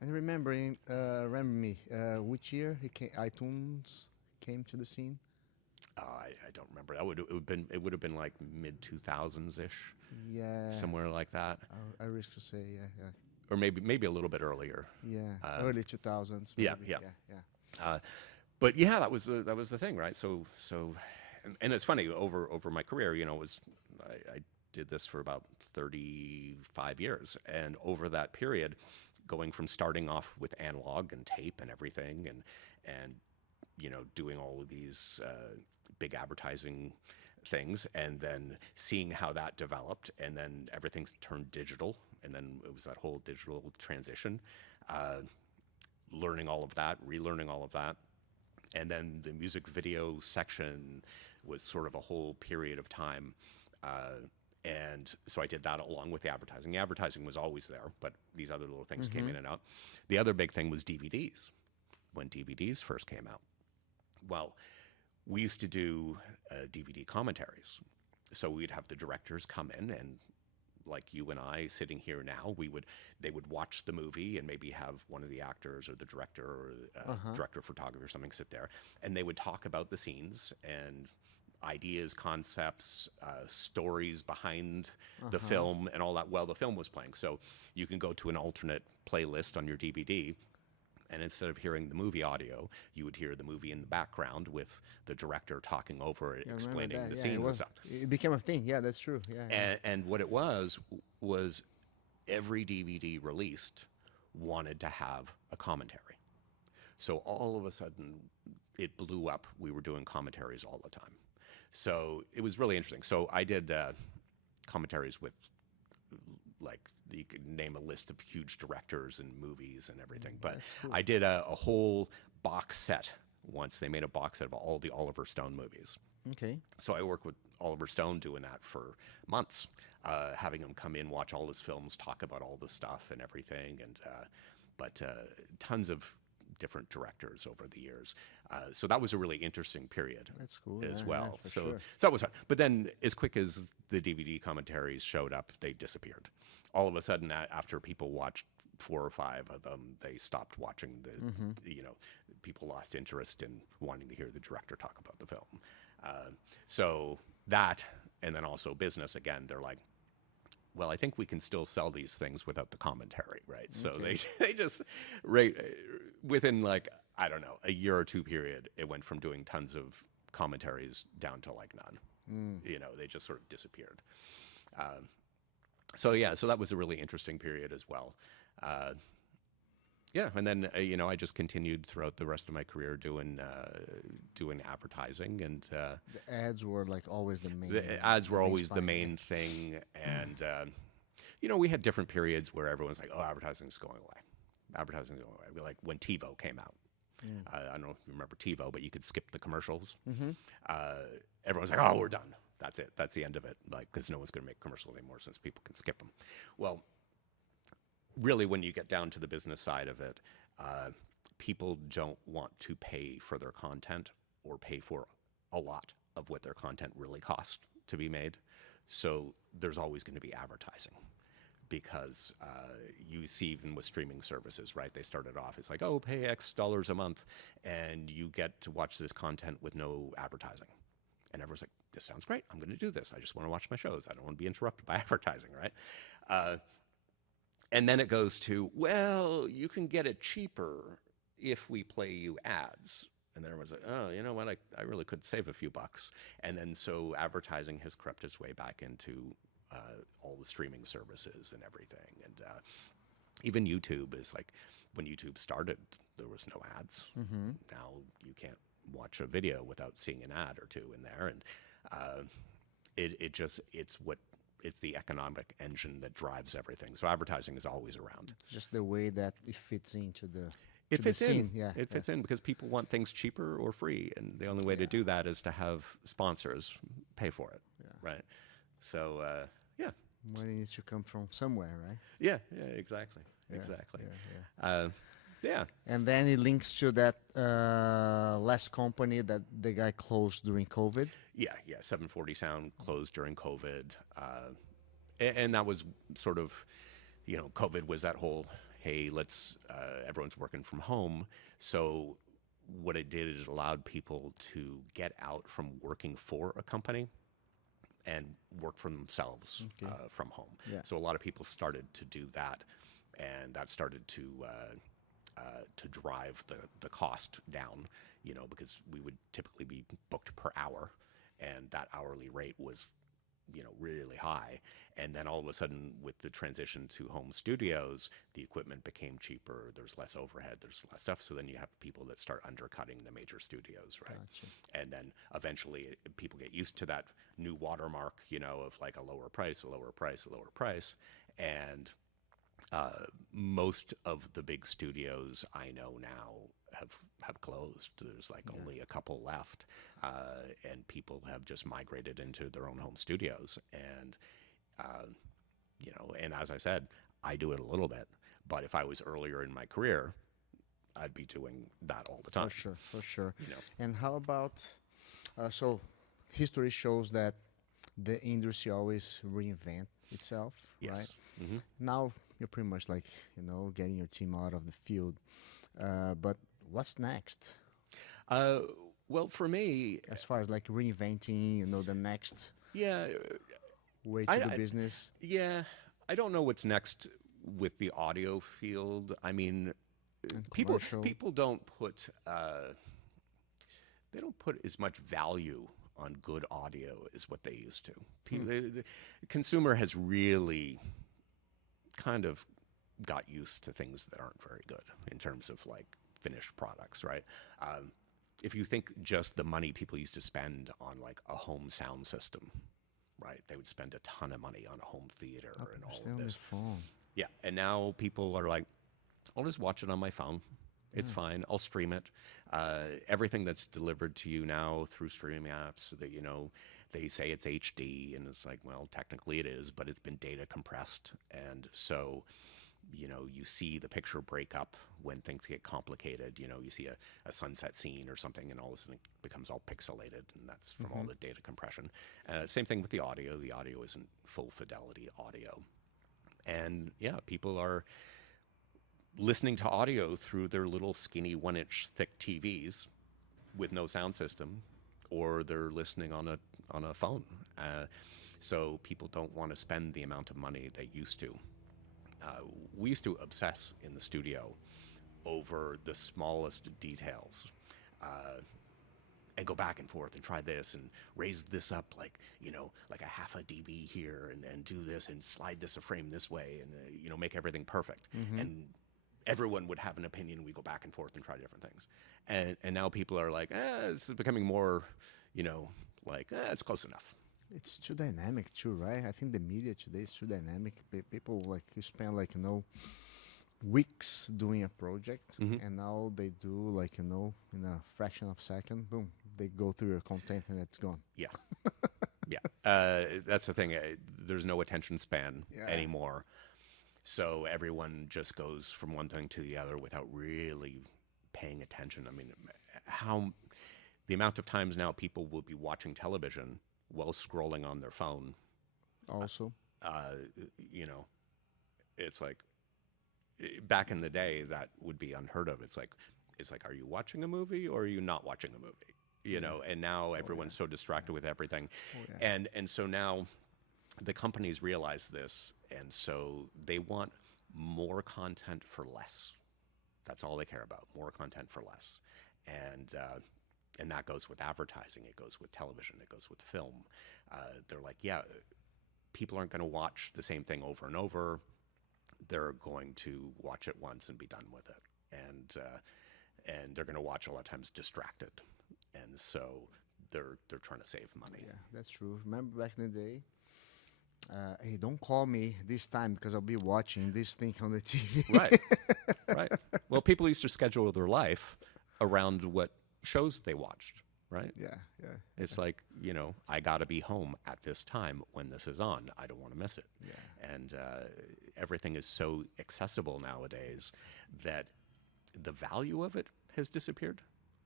remember me, which year iTunes came to the scene? I don't remember. It would have been like mid 2000s ish. Yeah. Somewhere like that. I risk to say, yeah. Or maybe a little bit earlier. Yeah, early 2000s. Yeah. But yeah, that was the thing, right? So and it's funny over my career, I did this for about 35 years, and over that period, going from starting off with analog and tape and everything, and doing all of these big advertising things, and then seeing how that developed, and then everything's turned digital, and then it was that whole digital transition, learning all of that, relearning all of that, and then the music video section was sort of a whole period of time, and so I did that along with the advertising. The advertising was always there, but these other little things came in and out. The other big thing was DVDs. When DVDs first came out, well, we used to do DVD commentaries. So we'd have the directors come in, and like you and I sitting here now, they would watch the movie and maybe have one of the actors or the director or director of photography or something sit there, and they would talk about the scenes and ideas, concepts, stories behind the film and all that while the film was playing. So you can go to an alternate playlist on your DVD, and instead of hearing the movie audio, you would hear the movie in the background with the director talking over it, explaining the scenes and stuff. It became a thing. Yeah, that's true. Yeah. And what it was every DVD released wanted to have a commentary. So all of a sudden, it blew up. We were doing commentaries all the time. So it was really interesting. So I did commentaries with, like, you could name a list of huge directors and movies and everything. But cool. I did a whole box set once. They made a box set of all the Oliver Stone movies. Okay. So I worked with Oliver Stone doing that for months, having him come in, watch all his films, talk about all the stuff and everything. And but tons of different directors over the years. So that was a really interesting period. That's cool. As well. For So sure. that was fun. But then as quick as the DVD commentaries showed up, they disappeared. All of a sudden, after people watched 4 or 5 of them, they stopped watching people lost interest in wanting to hear the director talk about the film. So that, and then also business, again, they're like, well, I think we can still sell these things without the commentary, right? So they just, within like, I don't know, a year or two period, it went from doing tons of commentaries down to like none. They just sort of disappeared. So that was a really interesting period as well. And then I just continued throughout the rest of my career doing advertising, and the ads were like always the main. The ads were always the main thing, and we had different periods where everyone's like, "Oh, advertising's going away. Advertising's going away." Like when TiVo came out. I don't know if you remember TiVo, but you could skip the commercials. Everyone's like, "Oh, we're done. That's it. That's the end of it." Like, because no one's going to make commercials anymore since people can skip them. Well, really, when you get down to the business side of it, people don't want to pay for their content or pay for a lot of what their content really costs to be made. So there's always going to be advertising, because you see even with streaming services, right? They started off, it's like, oh, pay X dollars a month and you get to watch this content with no advertising. And everyone's like, this sounds great. I'm going to do this. I just want to watch my shows. I don't want to be interrupted by advertising, right? And then it goes to, well, you can get it cheaper if we play you ads. And then everyone's like, oh, you know what? I really could save a few bucks. And then so advertising has crept its way back into all the streaming services and everything. And even YouTube is like, when YouTube started, there was no ads. Now you can't watch a video without seeing an ad or two in there. And it's the economic engine that drives everything. So advertising is always around. Just the way that it fits into the It fits in. scene. Yeah, It fits in because people want things cheaper or free, and the only way to do that is to have sponsors pay for it, right? So yeah, money needs to come from somewhere, right? yeah, exactly. Yeah. And then it links to that last company that the guy closed during COVID. Yeah. 740 Sound closed during COVID, and that was sort of, COVID was that whole, hey, everyone's working from home. So what it did is it allowed people to get out from working for a company and work for themselves from home. Yeah. So a lot of people started to do that, and that started to drive the cost down, because we would typically be booked per hour, and that hourly rate was, really high. And then all of a sudden, with the transition to home studios, the equipment became cheaper. There's less overhead. There's less stuff. So then you have people that start undercutting the major studios, right? Gotcha. And then eventually people get used to that new watermark, of like a lower price, a lower price, a lower price. And most of the big studios I know now have closed. There's like only a couple left, and people have just migrated into their own home studios. And and as I said, I do it a little bit, but if I was earlier in my career, I'd be doing that all the time. For sure. And how about so history shows that the industry always reinvent itself, Yes. right? Mm-hmm. Now you're pretty much like, getting your team out of the field. But what's next? Well, for me, As far as like reinventing, the next yeah, way to do business? yeah, I don't know what's next with the audio field. I mean, And people commercial. don't put they don't put as much value on good audio as what they used to. The consumer has really kind of got used to things that aren't very good in terms of like finished products, right? If you think just the money people used to spend on like a home sound system, right? They would spend a ton of money on a home theater and all Stay of on this. the phone. Yeah, and now people are like, I'll just watch it on my phone. It's fine. I'll stream it. Everything that's delivered to you now through streaming apps, that they say it's HD, and it's like, well, technically it is, but it's been data compressed, and so you see the picture break up when things get complicated. You see a sunset scene or something, and all of a sudden it becomes all pixelated, and that's from all the data compression. Same thing with the audio. The audio isn't full fidelity audio, and yeah, people are listening to audio through their little skinny 1-inch thick TVs with no sound system, or they're listening on a phone. So people don't want to spend the amount of money they used to. We used to obsess in the studio over the smallest details, and go back and forth and try this and raise this up like a half a dB here, and do this and slide this a frame this way, and make everything perfect. And everyone would have an opinion. We go back and forth and try different things, and now people are like, this is becoming more, it's close enough. It's too dynamic too, right? I think the media today is too dynamic. People like you spend weeks doing a project, and now they do in a fraction of a second, boom, they go through your content and it's gone. Yeah. Yeah. That's the thing. There's no attention span anymore. So everyone just goes from one thing to the other without really paying attention. I mean, the amount of times now people will be watching television while scrolling on their phone. Also, It's like back in the day that would be unheard of. It's like, are you watching a movie or are you not watching a movie? You know, and now everyone's so distracted with everything. And so now the companies realize this, and so they want more content for less. That's all they care about, more content for less. And that goes with advertising, it goes with television, it goes with film. They're like, yeah, people aren't going to watch the same thing over and over. They're going to watch it once and be done with it. And they're going to watch a lot of times distracted. And so they're trying to save money. Yeah, that's true. Remember back in the day? Hey, don't call me this time because I'll be watching this thing on the TV. Right, right. Well, people used to schedule their life around what shows they watched, right? Yeah. It's like, you know, I got to be home at this time when this is on. I don't want to miss it. Yeah. And everything is so accessible nowadays that the value of it has disappeared.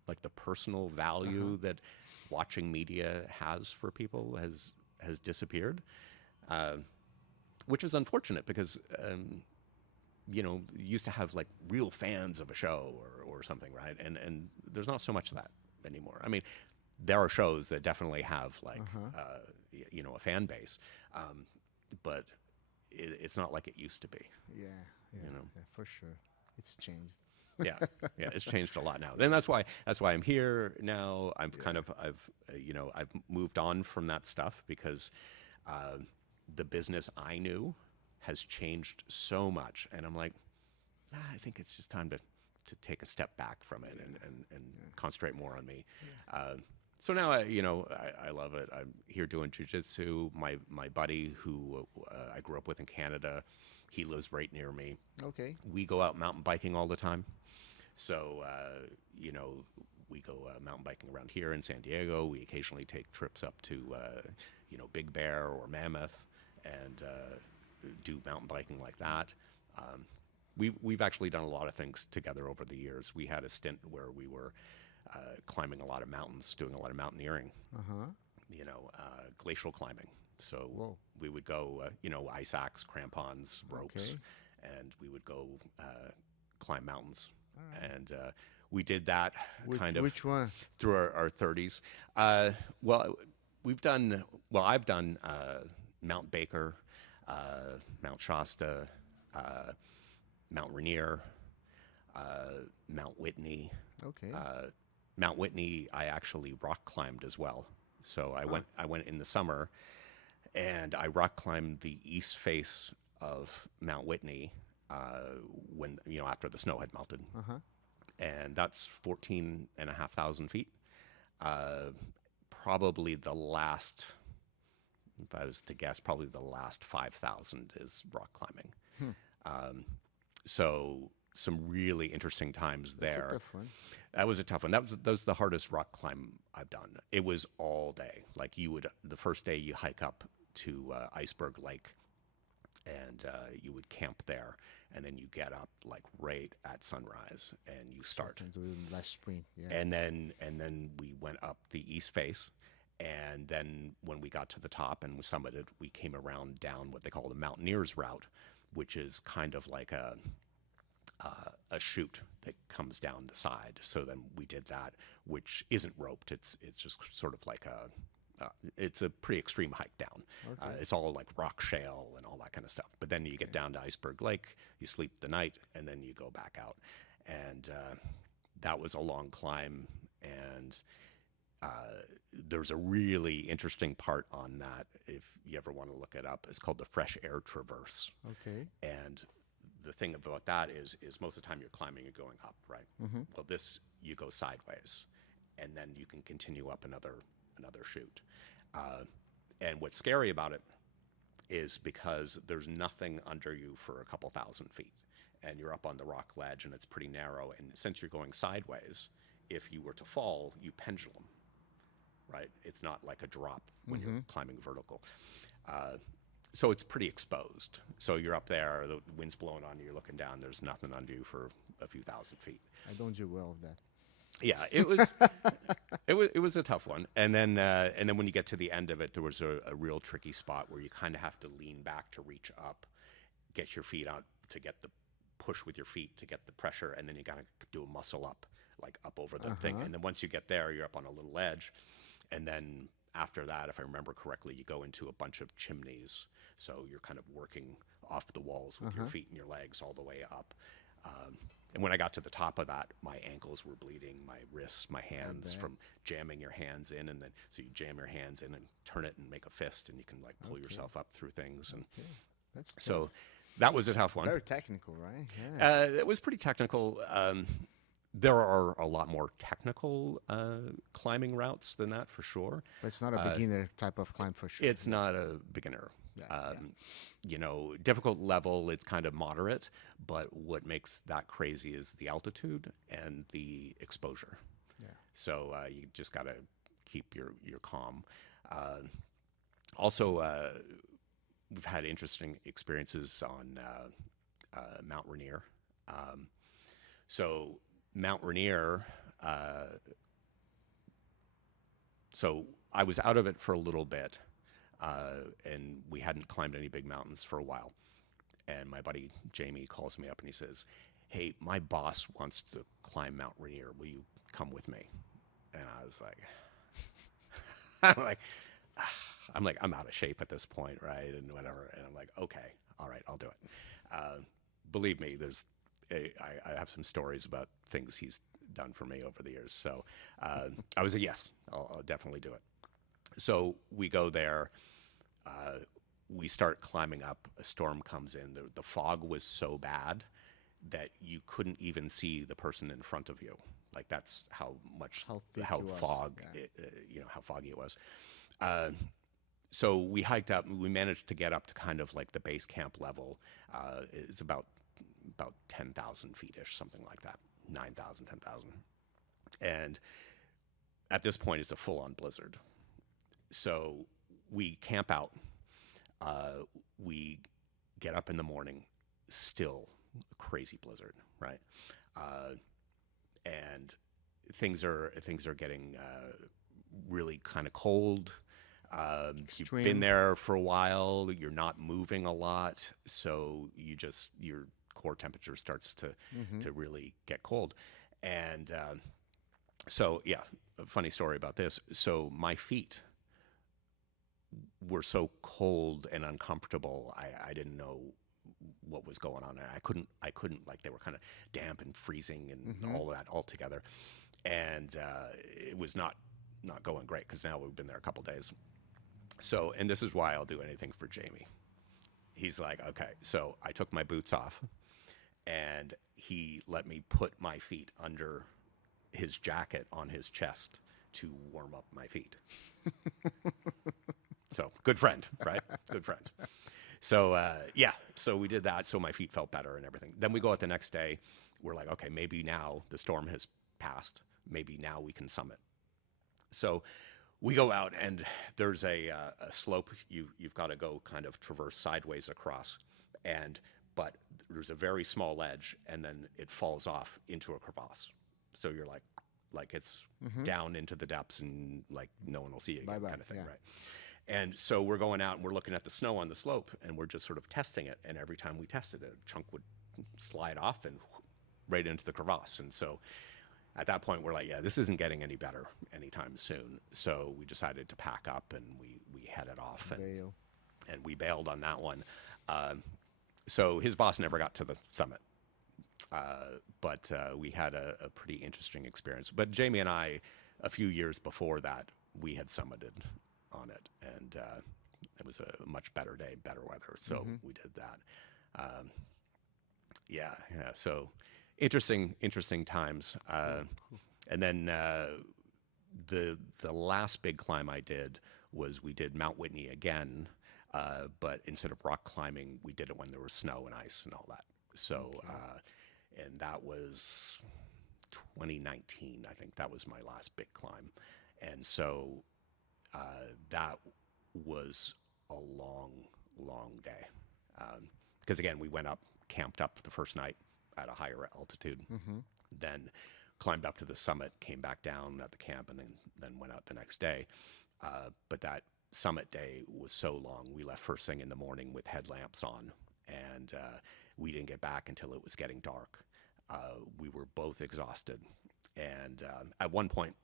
Like the personal value that watching media has for people has disappeared, which is unfortunate because, you know, you used to have like real fans of a show or something, right? And there's not so much of that anymore. I mean, there are shows that definitely have like, you know, a fan base, but it's not like it used to be. Yeah, you know? yeah, for sure. It's changed. yeah, it's changed a lot now. And that's why I'm here now. I've moved on from that stuff because the business I knew has changed so much, and I'm like, I think it's just time to take a step back from it and concentrate more on me. So now I love it. I'm here doing jiu-jitsu. My buddy who I grew up with in Canada, he lives right near me. Okay. We go out mountain biking all the time. So, we go mountain biking around here in San Diego. We occasionally take trips up to, Big Bear or Mammoth and do mountain biking like that. We've actually done a lot of things together over the years. We had a stint where we were climbing a lot of mountains, doing a lot of mountaineering, glacial climbing. So we would go, ice axe, crampons, ropes, and we would go climb mountains. Right. And we did that which one? Through our 30s. I've done Mount Baker, Mount Shasta, Mount Rainier, Mount Whitney. Okay. Mount Whitney, I actually rock climbed as well. So I went in the summer, and I rock climbed the east face of Mount Whitney when after the snow had melted, and that's 14,500 feet. Probably the last, if I was to guess, probably the last 5,000 is rock climbing. So some really interesting times there. That's a tough one. That was a tough one. That was the hardest rock climb I've done. It was all day. Like the first day you hike up to Iceberg Lake, and you would camp there, and then you get up like right at sunrise, and you start. Last sprint, yeah. And then we went up the east face, and then when we got to the top and we summited, we came around down what they call the Mountaineers Route, which is kind of like a chute that comes down the side. So then we did that, which isn't roped. It's just sort of like it's a pretty extreme hike down. Okay. It's all like rock shale and all that kind of stuff. But then you get down to Iceberg Lake, you sleep the night, and then you go back out. And that was a long climb. And there's a really interesting part on that, if you ever want to look it up. It's called the Fresh Air Traverse. Okay. And the thing about that is most of the time you're climbing, you're going up, right? Mm-hmm. Well, this, you go sideways, and then you can continue up another chute. And what's scary about it is because there's nothing under you for a couple thousand feet, and you're up on the rock ledge, and it's pretty narrow. And since you're going sideways, if you were to fall, you pendulum, right? It's not like a drop when you're climbing vertical. So it's pretty exposed. So you're up there, the wind's blowing on you, you're looking down, there's nothing under you for a few thousand feet. I don't do well with that. Yeah, it was a tough one. And then when you get to the end of it, there was a real tricky spot where you kind of have to lean back to reach up, get your feet out to get the push with your feet to get the pressure, and then you gotta do a muscle up, like up over the thing. And then once you get there, you're up on a little ledge, and then after that, if I remember correctly, you go into a bunch of chimneys. So you're kind of working off the walls with your feet and your legs all the way up. And when I got to the top of that, my ankles were bleeding, my wrists, my hands from jamming your hands in. And then, so you jam your hands in and turn it and make a fist, and you can like pull yourself up through things. And That's so tough. that was a tough one. Very technical, right? Yeah. It was pretty technical. There are a lot more technical climbing routes than that, for sure. But it's not a beginner type of climb for sure. It's not a beginner. Yeah, You know, difficult level, it's kind of moderate, but what makes that crazy is the altitude and the exposure. Yeah. So you just got to keep your calm. Also, we've had interesting experiences on Mount Rainier. So Mount Rainier, so I was out of it for a little bit, and we hadn't climbed any big mountains for a while. And my buddy Jamie calls me up and he says, "Hey, my boss wants to climb Mount Rainier. Will you come with me?" And I was like, I'm out of shape at this point, right? And whatever. And I'm like, okay, all right, I'll do it. Believe me, I have some stories about things he's done for me over the years. So I was a yes, I'll definitely do it. So we go there. We start climbing up. A storm comes in. The fog was so bad that you couldn't even see the person in front of you. Like that's how foggy it was. So we hiked up. We managed to get up to kind of like the base camp level. It's about 10,000 feet-ish, something like that, 9,000, 10,000. And at this point, it's a full-on blizzard. So we camp out. We get up in the morning, still a crazy blizzard, right? And things are getting really kind of cold. You've been there for a while. You're not moving a lot, so your core temperature starts to really get cold. And so yeah, a funny story about this. So my feet were so cold and uncomfortable. I didn't know what was going on. I couldn't like, they were kind of damp and freezing and all of that all together. And it was not going great, because now we've been there a couple days. So, and this is why I'll do anything for Jamie. He's like, okay, so I took my boots off and he let me put my feet under his jacket on his chest to warm up my feet. So good friend, right? Good friend. So yeah, so we did that. So my feet felt better and everything. Then we go out the next day. We're like, okay, maybe now the storm has passed. Maybe now we can summit. So we go out, and there's a slope you've got to go kind of traverse sideways across, but there's a very small ledge, and then it falls off into a crevasse. So you're like it's down into the depths, and like no one will see you again, kind of thing, right? And so we're going out and we're looking at the snow on the slope, and we're just sort of testing it. And every time we tested it, a chunk would slide off and right into the crevasse. And so at that point, we're like, yeah, this isn't getting any better anytime soon. So we decided to pack up, and we headed off, and we bailed on that one. So his boss never got to the summit, but we had a pretty interesting experience. But Jamie and I, a few years before that, we had summited on it, and it was a much better day, better weather. So we did that. Yeah. So interesting times. And then the last big climb I did was, we did Mount Whitney again, but instead of rock climbing, we did it when there was snow and ice and all that. So and that was 2019, I think. That was my last big climb. And so that was a long day. Because again, we went up, camped up the first night at a higher altitude, then climbed up to the summit, came back down at the camp, and then went out the next day. But that summit day was so long. We left first thing in the morning with headlamps on, and we didn't get back until it was getting dark. We were both exhausted, and at one point,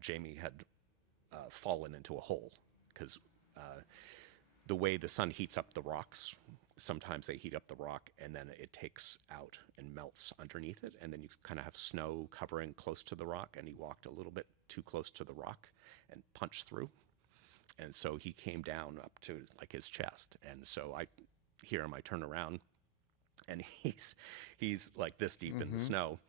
Jamie had fallen into a hole because the way the sun heats up the rocks, sometimes they heat up the rock and then it takes out and melts underneath it, and then you kind of have snow covering close to the rock, and he walked a little bit too close to the rock and punched through, and so he came down up to like his chest, and so I hear him, I turn around, and he's like this deep in the snow,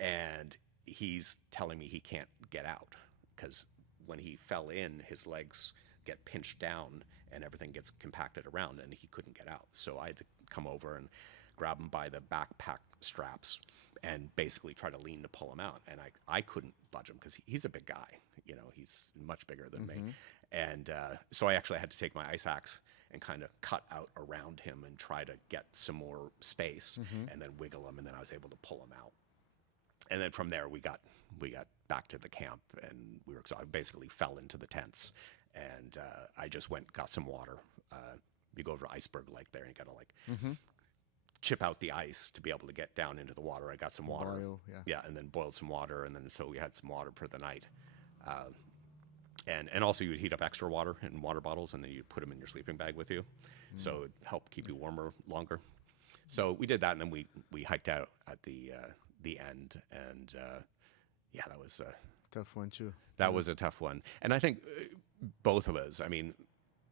and he's telling me he can't get out because when he fell in, his legs get pinched down and everything gets compacted around, and he couldn't get out. So I had to come over and grab him by the backpack straps and basically try to lean to pull him out. And I couldn't budge him because he's a big guy. You know, he's much bigger than me. And so I actually had to take my ice axe and kind of cut out around him and try to get some more space and then wiggle him, and then I was able to pull him out. And then from there we got back to the camp, and so I basically fell into the tents, and I just got some water. You go over to Iceberg Lake there, and you gotta like chip out the ice to be able to get down into the water. I got some water, and then boiled some water, and then so we had some water for the night. And also you would heat up extra water in water bottles, and then you put them in your sleeping bag with you, so it helped keep you warmer longer. So we did that, and then we hiked out at the end, and yeah, that was tough one too. That was a tough one, and I think both of us. I mean,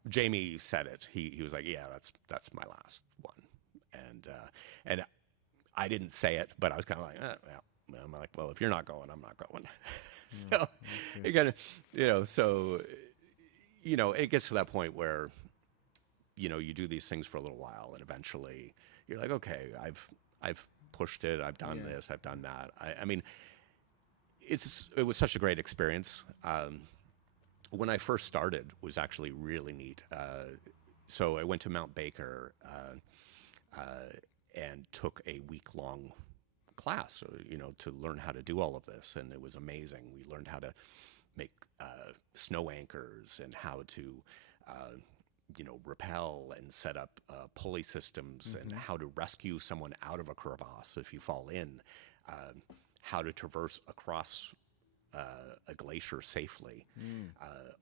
Jamie said it. He was like, "Yeah, that's my last one," and I didn't say it, but I was kind of like, yeah. I'm like, well, if you're not going, I'm not going. So it kind of, so it gets to that point where you do these things for a little while, and eventually you're like, okay, I've pushed it, I've done this, I've done that. I mean, it was such a great experience. When I first started, was actually really neat. So I went to Mount Baker and took a week-long class, to learn how to do all of this, and it was amazing. We learned how to make snow anchors and how to rappel and set up pulley systems, and how to rescue someone out of a crevasse if you fall in, how to traverse across a glacier safely,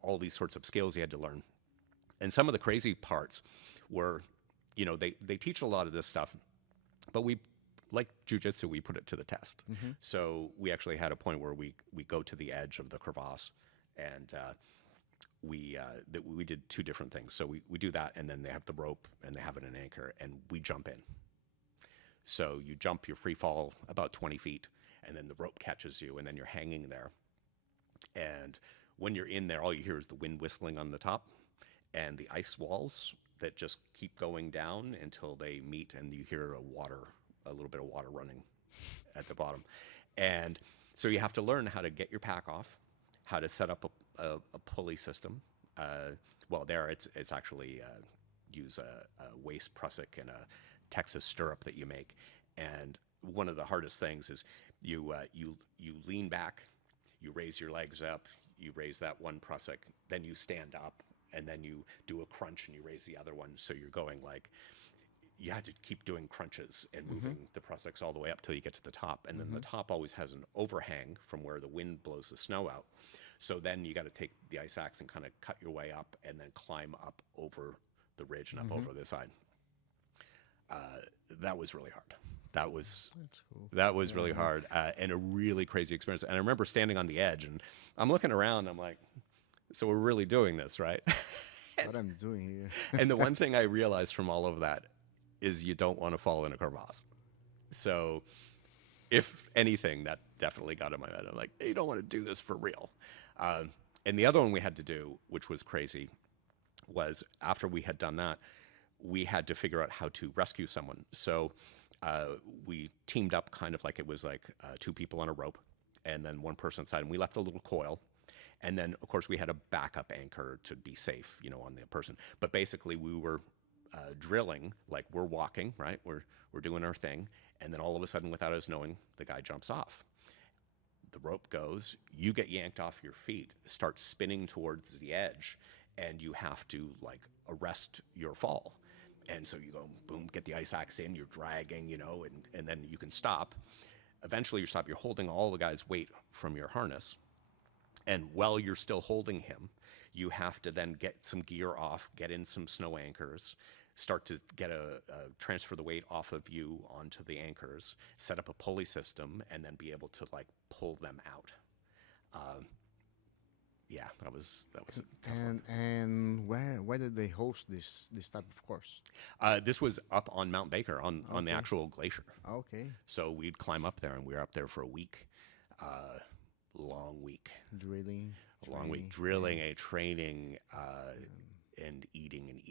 all these sorts of skills you had to learn. And some of the crazy parts were, they teach a lot of this stuff, but like Jiu-Jitsu, we put it to the test. So we actually had a point where we go to the edge of the crevasse, and we did two different things. So we do that, and then they have the rope, and they have an anchor, and we jump in. So you jump, you free fall about 20 feet, and then the rope catches you, and then you're hanging there. And when you're in there, all you hear is the wind whistling on the top, and the ice walls that just keep going down until they meet, and you hear a little bit of water running at the bottom. And so you have to learn how to get your pack off, how to set up a pulley system. Well, there it's actually use a waist prusik and a Texas stirrup that you make. And one of the hardest things is you lean back, you raise your legs up, you raise that one prusik, then you stand up, and then you do a crunch and you raise the other one. So you're going like, you had to keep doing crunches and moving the prusiks all the way up till you get to the top. And then the top always has an overhang from where the wind blows the snow out. So then you got to take the ice axe and kind of cut your way up and then climb up over the ridge and up over the side. That was really hard. That was really hard, and a really crazy experience. And I remember standing on the edge, and I'm looking around, I'm like, so we're really doing this, right? What I'm doing here. And the one thing I realized from all of that is you don't want to fall in a crevasse. So if anything, that definitely got in my head. I'm like, hey, you don't want to do this for real. And the other one we had to do, which was crazy, was after we had done that, we had to figure out how to rescue someone. So we teamed up kind of like it was like two people on a rope and then one person inside, and we left a little coil. And then, of course, we had a backup anchor to be safe, on the person. But basically, we were drilling, like we're walking, right? We're doing our thing. And then all of a sudden, without us knowing, the guy jumps off. The rope goes, you get yanked off your feet, start spinning towards the edge, and you have to, like, arrest your fall. And so you go, boom, get the ice axe in, you're dragging, and then you can stop. Eventually you stop, you're holding all the guy's weight from your harness. And while you're still holding him, you have to then get some gear off, get in some snow anchors, start to get transfer the weight off of you onto the anchors, set up a pulley system, and then be able to like pull them out. Yeah, that was a tough one. And where did they host this type of course? This was up on Mount Baker on the actual glacier. Okay. So we'd climb up there, and we were up there for a week, long week. Drilling. A long week, drilling, training, and eating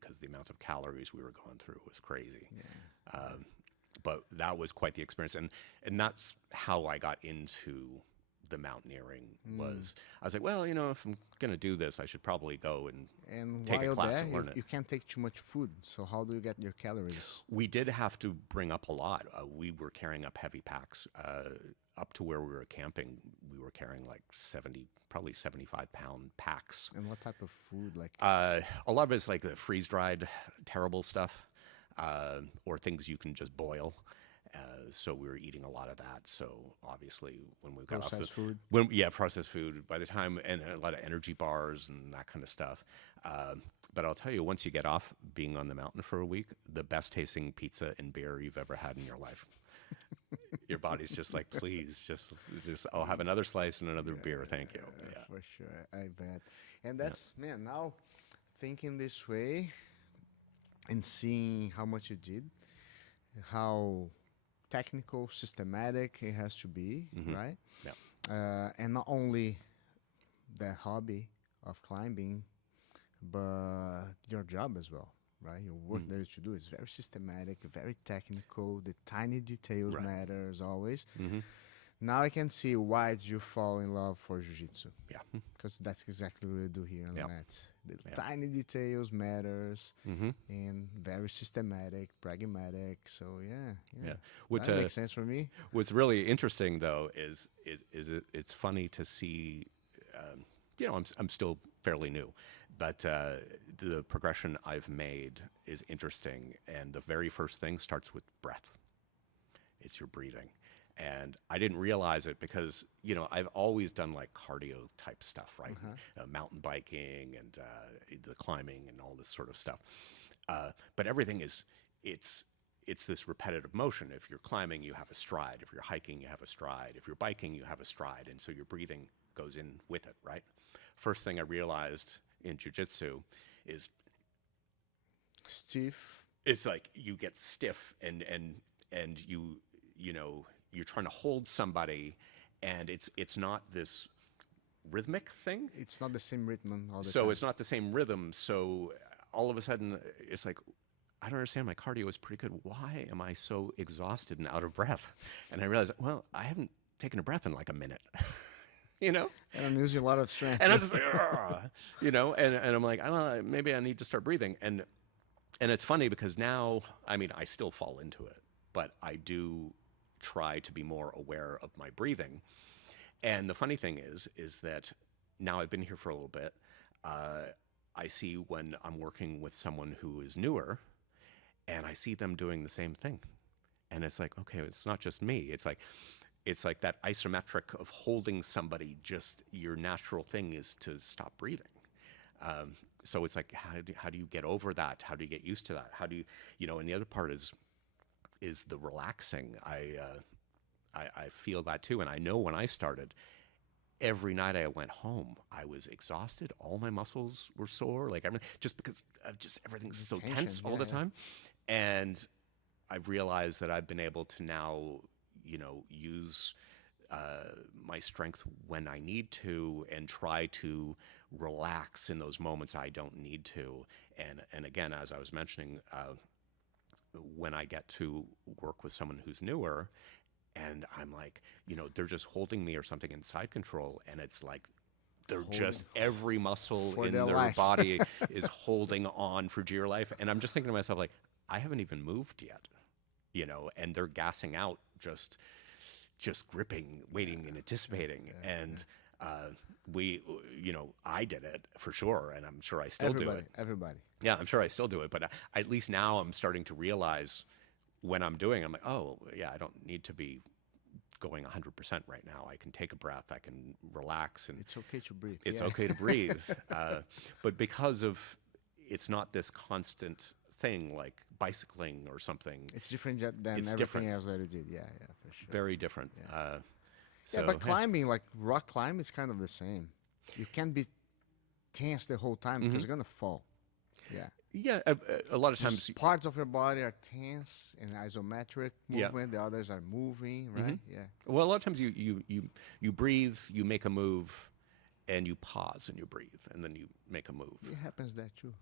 because the amount of calories we were going through was crazy. Yeah. But that was quite the experience, and that's how I got into the mountaineering. Was I was like, well, if I'm gonna do this, I should probably go and take a while class there, and learn it. you can't take too much food. So how do you get your calories? We did have to bring up a lot. We were carrying up heavy packs. Up to where we were camping, we were carrying like 75-pound packs. And what type of food? Like a lot of it's like the freeze-dried, terrible stuff, or things you can just boil. So we were eating a lot of that. So obviously, when we got processed food. Processed food. By the time, and a lot of energy bars and that kind of stuff. But I'll tell you, once you get off being on the mountain for a week, the best tasting pizza and beer you've ever had in your life. Your body's just like, please, just I'll have another slice and another beer, thank you. Yeah, for sure, I bet. And that's man. Now, thinking this way, and seeing how much you did, how technical, systematic it has to be, right? Yeah. And not only that hobby of climbing, but your job as well, right? Your work that you do is very systematic, very technical. The tiny details matters always. Now I can see why did you fall in love for Jiu-Jitsu. Yeah. Because that's exactly what we do here on the mat. The tiny details matters, and very systematic, pragmatic. So yeah. That makes sense for me. What's really interesting though is it's funny to see. I'm still fairly new, but the progression I've made is interesting. And the very first thing starts with breath. It's your breathing. And I didn't realize it because, I've always done like cardio type stuff, right? Mountain biking and the climbing and all this sort of stuff. But everything it's this repetitive motion. If you're climbing, you have a stride. If you're hiking, you have a stride. If you're biking, you have a stride. And so your breathing goes in with it, right? First thing I realized in jiu-jitsu is stiff. It's like you get stiff and you're trying to hold somebody, and it's not this rhythmic thing. It's not the same rhythm all the time. So it's not the same rhythm. So all of a sudden, it's like, I don't understand. My cardio is pretty good. Why am I so exhausted and out of breath? And I realized, well, I haven't taken a breath in like a minute. And I'm using a lot of strength. And I'm just like, and I'm like, oh, maybe I need to start breathing. And it's funny because now, I still fall into it, but I do try to be more aware of my breathing. And the funny thing is that now I've been here for a little bit, I see when I'm working with someone who is newer, and I see them doing the same thing. And it's like, okay, it's not just me. It's like that isometric of holding somebody, just your natural thing is to stop breathing. So it's like, how do you get over that? How do you get used to that? How do you, and the other part is the relaxing. I feel that too. And I know when I started, every night I went home, I was exhausted. All my muscles were sore, like just because of everything's so tense all the time. And I've realized that I've been able to now, use my strength when I need to and try to relax in those moments I don't need to. And again, as I was mentioning, when I get to work with someone who's newer and I'm like, they're just holding me or something in side control, and it's like they're just every muscle in their body is holding on for dear life. And I'm just thinking to myself, like, I haven't even moved yet, and they're gassing out, just gripping, waiting and anticipating. And We, I did it for sure, and I'm sure I still do Everybody, it. everybody. Yeah, I'm sure I still do it, but at least now I'm starting to realize when I'm doing, I'm like, oh, yeah, I don't need to be going 100% right now. I can take a breath, I can relax, and It's okay to breathe. it's Yeah. okay to breathe. But because of it's not this constant thing like bicycling or something, It's different than it's everything different, else that you did. Yeah, yeah, for sure. very different. Yeah, but climbing, like rock climbing, is kind of the same. You can't be tense the whole time because you're gonna fall. Yeah. Yeah, a lot of times, Just parts of your body are tense in isometric Yeah. movement. The others are moving, right? Yeah. well, a lot of times you breathe, you make a move, and you pause and you breathe, and then you make a move. It happens there too.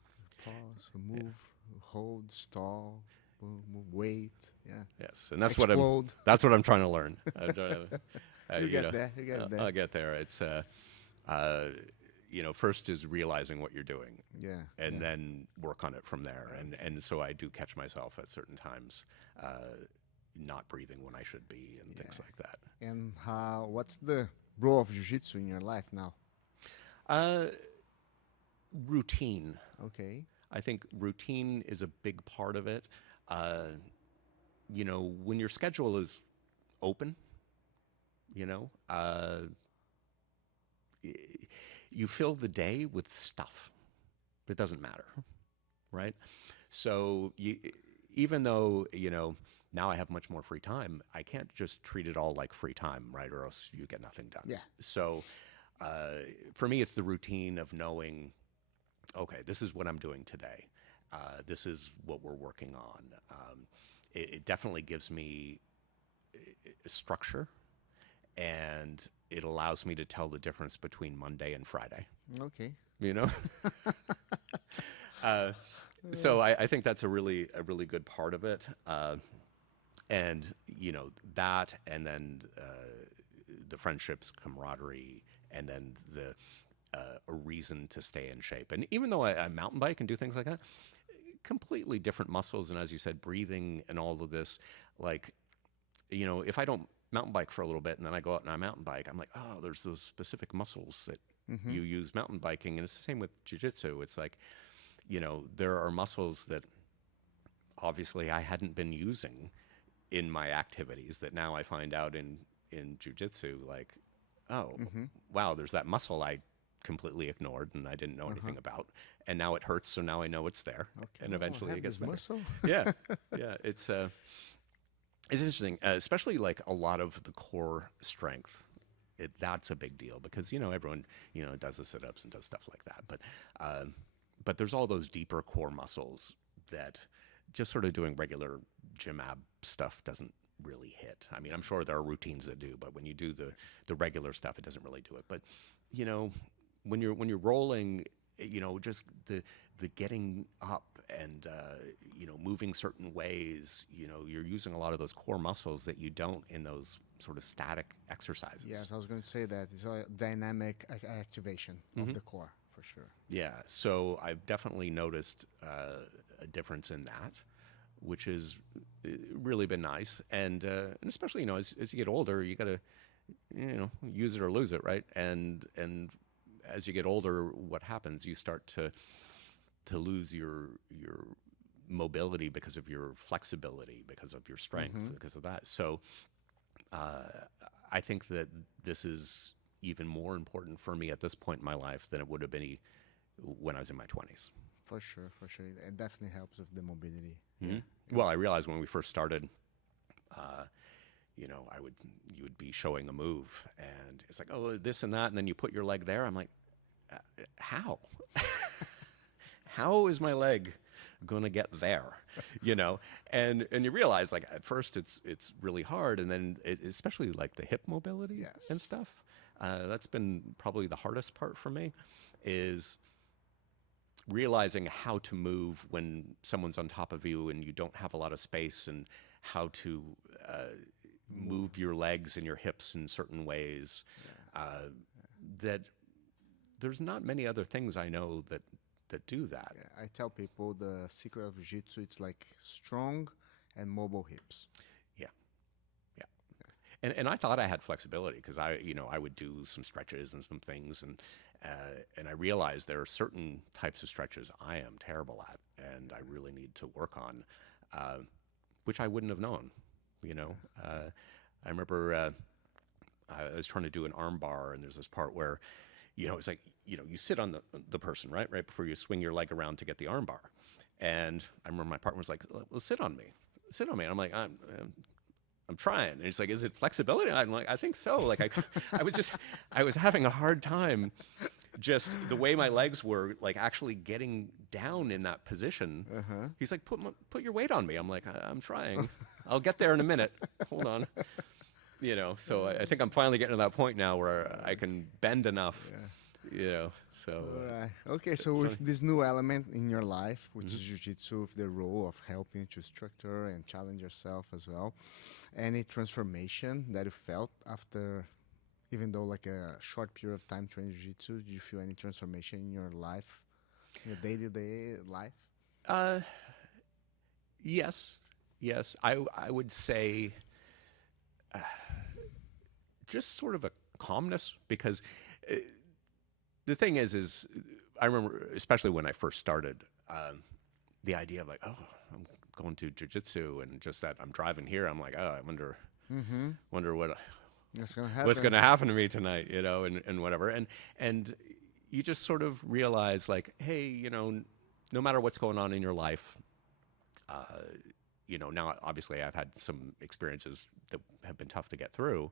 Pause, move, hold, stall, move, wait. Yeah. Yes, and that's Explode. that's what I'm trying to learn. You get there. You get there. I'll get there. It's first is realizing what you're doing, Yeah. and then work on it from there. And so I do catch myself at certain times not breathing when I should be, and things like that. And what's the role of jiu-jitsu in your life now? Routine. Okay. I think routine is a big part of it. When your schedule is open, you fill the day with stuff. It doesn't matter, right? So even though, now I have much more free time, I can't just treat it all like free time, right? Or else you get nothing done. Yeah. So for me, it's the routine of knowing, okay, this is what I'm doing today. This is what we're working on. It definitely gives me a structure, and it allows me to tell the difference between Monday and Friday. Okay. So I think that's a really good part of it. And that, and then the friendships, camaraderie, and then a reason to stay in shape. And even though I mountain bike and do things like that, completely different muscles, and as you said, breathing and all of this, like, if I don't mountain bike for a little bit and then I go out and I mountain bike, I'm like, oh, there's those specific muscles that you use mountain biking. And it's the same with jiu-jitsu. It's like, there are muscles that obviously I hadn't been using in my activities that now I find out in jiu-jitsu, like, oh, wow, there's that muscle I completely ignored and I didn't know anything about, and now it hurts, so now I know it's there. Okay. And eventually it gets better. Muscle? Yeah. It's interesting, especially like a lot of the core strength. That's a big deal because everyone does the sit-ups and does stuff like that, but there's all those deeper core muscles that just sort of doing regular gym ab stuff doesn't really hit. I mean, I'm sure there are routines that do, but when you do the regular stuff, it doesn't really do it. But when you're rolling, just the getting up and moving certain ways, you're using a lot of those core muscles that you don't in those sort of static exercises. Yes, I was going to say that it's a dynamic activation of the core, for sure. Yeah, so I've definitely noticed a difference in that, which has really been nice. And especially, as you get older, you got to, use it or lose it, right? And as you get older, what happens? You start to lose your mobility because of your flexibility, because of your strength, because of that. So I think that this is even more important for me at this point in my life than it would have been when I was in my 20s. For sure, for sure. It definitely helps with the mobility. Yeah. Well, I realized when we first started, you would be showing a move, and it's like, oh, this and that, and then you put your leg there. I'm like, how? How is my leg gonna get there? And you realize, like, at first it's really hard, and then especially like the hip mobility and stuff. That's been probably the hardest part for me, is realizing how to move when someone's on top of you and you don't have a lot of space, and how to move your legs and your hips in certain ways. That there's not many other things I know that do that. Yeah, I tell people the secret of jiu-jitsu, it's like strong and mobile hips. Yeah. and I thought I had flexibility because I would do some stretches and some things, and I realized there are certain types of stretches I am terrible at, and I really need to work on, which I wouldn't have known. I remember I was trying to do an arm bar, and there's this part where, it's like, you sit on the person, right before you swing your leg around to get the arm bar. And I remember my partner was like, well, sit on me. And I'm like, I'm trying. And he's like, is it flexibility? I'm like, I think so. Like I was having a hard time, just the way my legs were, like actually getting down in that position. He's like, put your weight on me. I'm like, I'm trying. I'll get there in a minute. Hold on. So I think I'm finally getting to that point now where I can bend enough. So. All right. Okay, so with this new element in your life, which is Jiu-Jitsu, with the role of helping to structure and challenge yourself as well, any transformation that you felt after, even though like a short period of time training Jiu-Jitsu, do you feel any transformation in your life, your day-to-day life? Yes. I would say just sort of a calmness, because the thing is I remember, especially when I first started, the idea of like, oh, I'm going to Jiu-Jitsu, and just that I'm driving here, I'm like, oh, I wonder what's going to happen to me tonight, and whatever. And you just sort of realize like, hey, no matter what's going on in your life, now obviously I've had some experiences that have been tough to get through.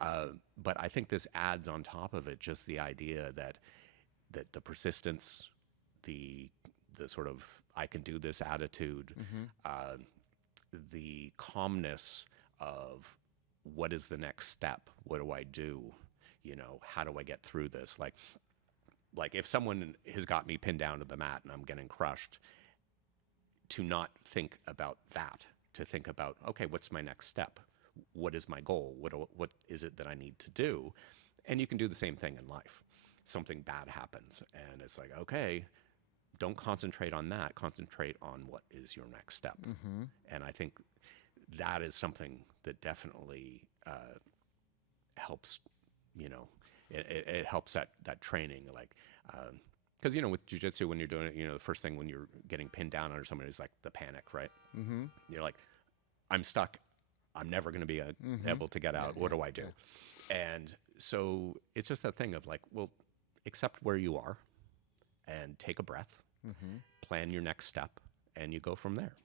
But I think this adds on top of it just the idea that the persistence, the sort of I can do this attitude, the calmness of what is the next step? What do I do? How do I get through this? Like if someone has got me pinned down to the mat and I'm getting crushed, to not think about that, to think about, okay, what's my next step? What is my goal? What is it that I need to do? And you can do the same thing in life. Something bad happens, and it's like, okay, don't concentrate on that. Concentrate on what is your next step. And I think that is something that definitely helps. It helps that training, like. Because, with jiu-jitsu, when you're doing it, the first thing when you're getting pinned down under somebody is like the panic, right? You're like, I'm stuck. I'm never going to be able to get out. What do I do? And so it's just that thing of like, well, accept where you are and take a breath, plan your next step, and you go from there.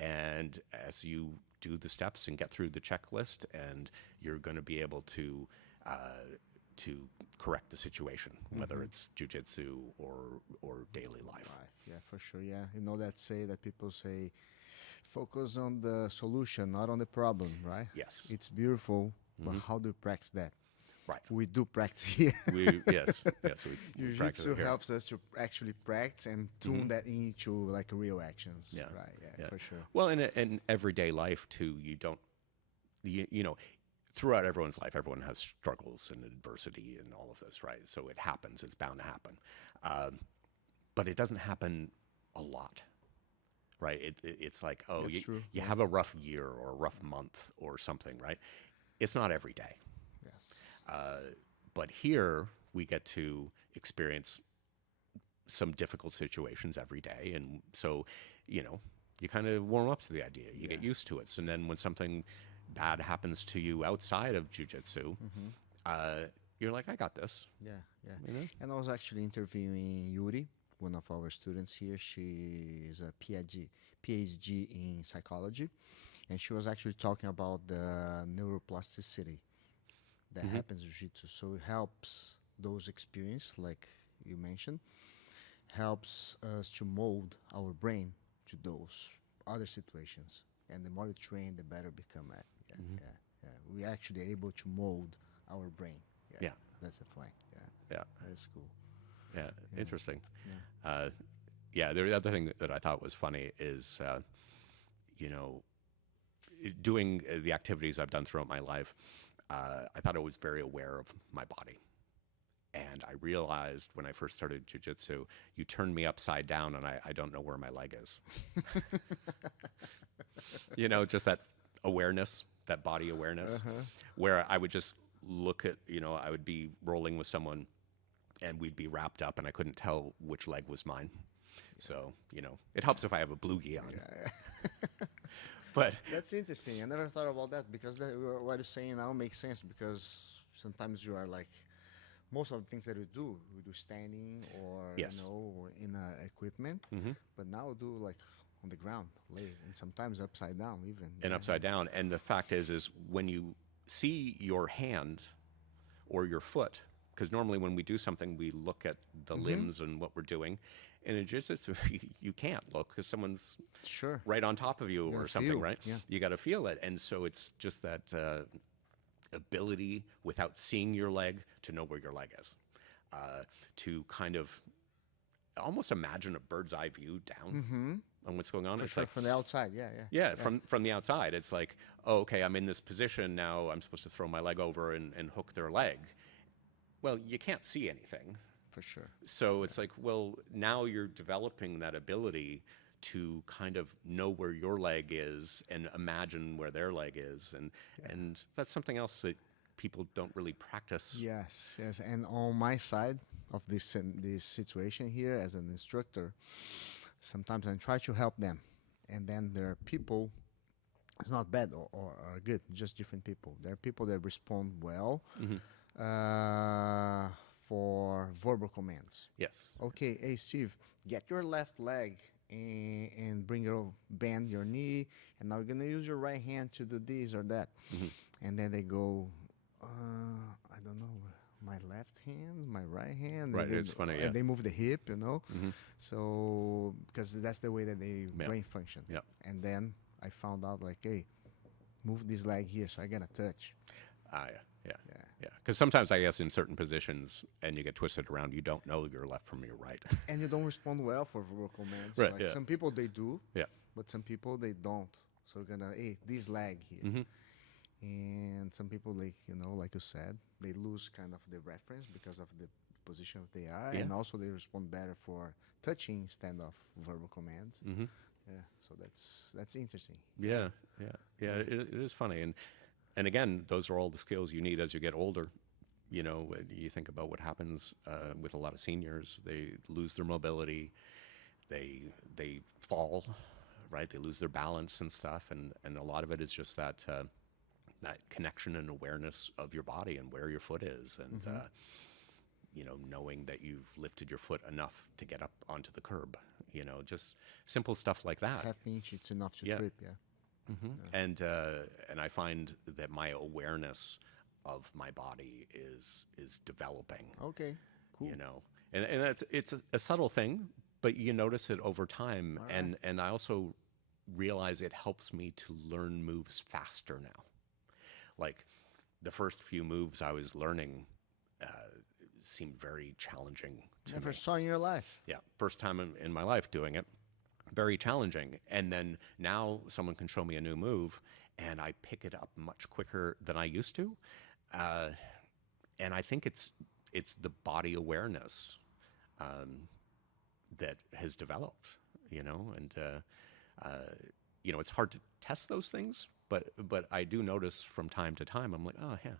And as you do the steps and get through the checklist, and you're going to be able to correct the situation, whether it's jiu-jitsu or daily life. Yeah, for sure. Yeah, that people say, focus on the solution, not on the problem, right? Yes. It's beautiful, but how do you practice that? Right. We do practice here. Yes. We Jiu-Jitsu helps us to actually practice and tune that into like real actions. Yeah. Right. Yeah, for sure. Well, in everyday life too, you don't, throughout everyone's life, everyone has struggles and adversity and all of this, right? So it happens. It's bound to happen. But it doesn't happen a lot, right? It's like, oh, you have a rough year or a rough month or something, right? It's not every day. Yes. But here we get to experience some difficult situations every day. And so, you kind of warm up to the idea. You get used to it. So then when something bad happens to you outside of jiu-jitsu, you're like, I got this. Yeah. And I was actually interviewing Yuri, one of our students here. She is a PhD in psychology, and she was actually talking about the neuroplasticity that happens in jiu-jitsu. So it helps those experiences, like you mentioned, helps us to mold our brain to those other situations. And the more you train, the better become at. We're actually able to mold our brain. Yeah. That's the point. Yeah. That's cool. Yeah. Interesting. The other thing that I thought was funny is, doing the activities I've done throughout my life, I thought I was very aware of my body. And I realized when I first started jiu-jitsu, you turn me upside down and I don't know where my leg is. Just that awareness that body awareness, Uh-huh. where I would just look at, I would be rolling with someone and we'd be wrapped up and I couldn't tell which leg was mine. So, it helps if I have a blue gi on. Yeah. But That's interesting. I never thought about that because what you're saying now makes sense because sometimes you are like most of the things that we do standing or Yes. or in equipment, but now we do like on the ground, lay, and sometimes upside down even. and Yeah. upside down. And the fact is when you see your hand or your foot, because normally when we do something, we look at the limbs and what we're doing. And in jiu-jitsu, you can't look because someone's Sure. right on top of you or gotta something, feel, right? yeah. You got to feel it. And so it's just that ability without seeing your leg to know where your leg is, to kind of almost imagine a bird's eye view down on what's going on. For It's sure, like, from the outside, yeah. yeah, from the outside, it's like, oh, okay, I'm in this position now. I'm supposed to throw my leg over and hook their leg. Well, you can't see anything. For sure. So it's like, well, now you're developing that ability to kind of know where your leg is and imagine where their leg is. And that's something else that people don't really practice. Yes. And on my side of this situation here as an instructor, sometimes I try to help them. And then there are people, it's not bad or good, just different people. There are people that respond well for verbal commands. Yes. Okay, hey Steve, get your left leg and bend your knee, and now you're gonna use your right hand to do this or that. And then they go, I don't know, my left hand, my right hand. Right, and it's funny, yeah. And they move the hip, So because that's the way that they brain function. Yeah. And then I found out like, hey, move this leg here, so I get a touch. Yeah. Because sometimes I guess in certain positions and you get twisted around, you don't know your left from your right. And you don't respond well for verbal commands. Right, Like yeah. some people they do, Yeah. but some people they don't. So you're gonna, hey, this leg here. And some people like you said, they lose kind of the reference because of the position they are, Yeah. and also they respond better for touching instead of verbal commands. Yeah, so that's interesting. Yeah. It is funny, and again, those are all the skills you need as you get older. You think about what happens with a lot of seniors; they lose their mobility, they fall, right? They lose their balance and stuff, and a lot of it is just that connection and awareness of your body and where your foot is, and knowing that you've lifted your foot enough to get up onto the curb. Just simple stuff like that. Half inch, it's enough to Yeah. trip. Yeah. And I find that my awareness of my body is developing. Okay. Cool. And it's a subtle thing, but you notice it over time. All right. And I also realize it helps me to learn moves faster now. Like the first few moves I was learning seemed very challenging to Never me. saw in your life. Yeah, first time in my life doing it, very challenging. And then now someone can show me a new move, and I pick it up much quicker than I used to. And I think it's the body awareness that has developed, and it's hard to test those things, but I do notice from time to time, I'm like, oh yeah,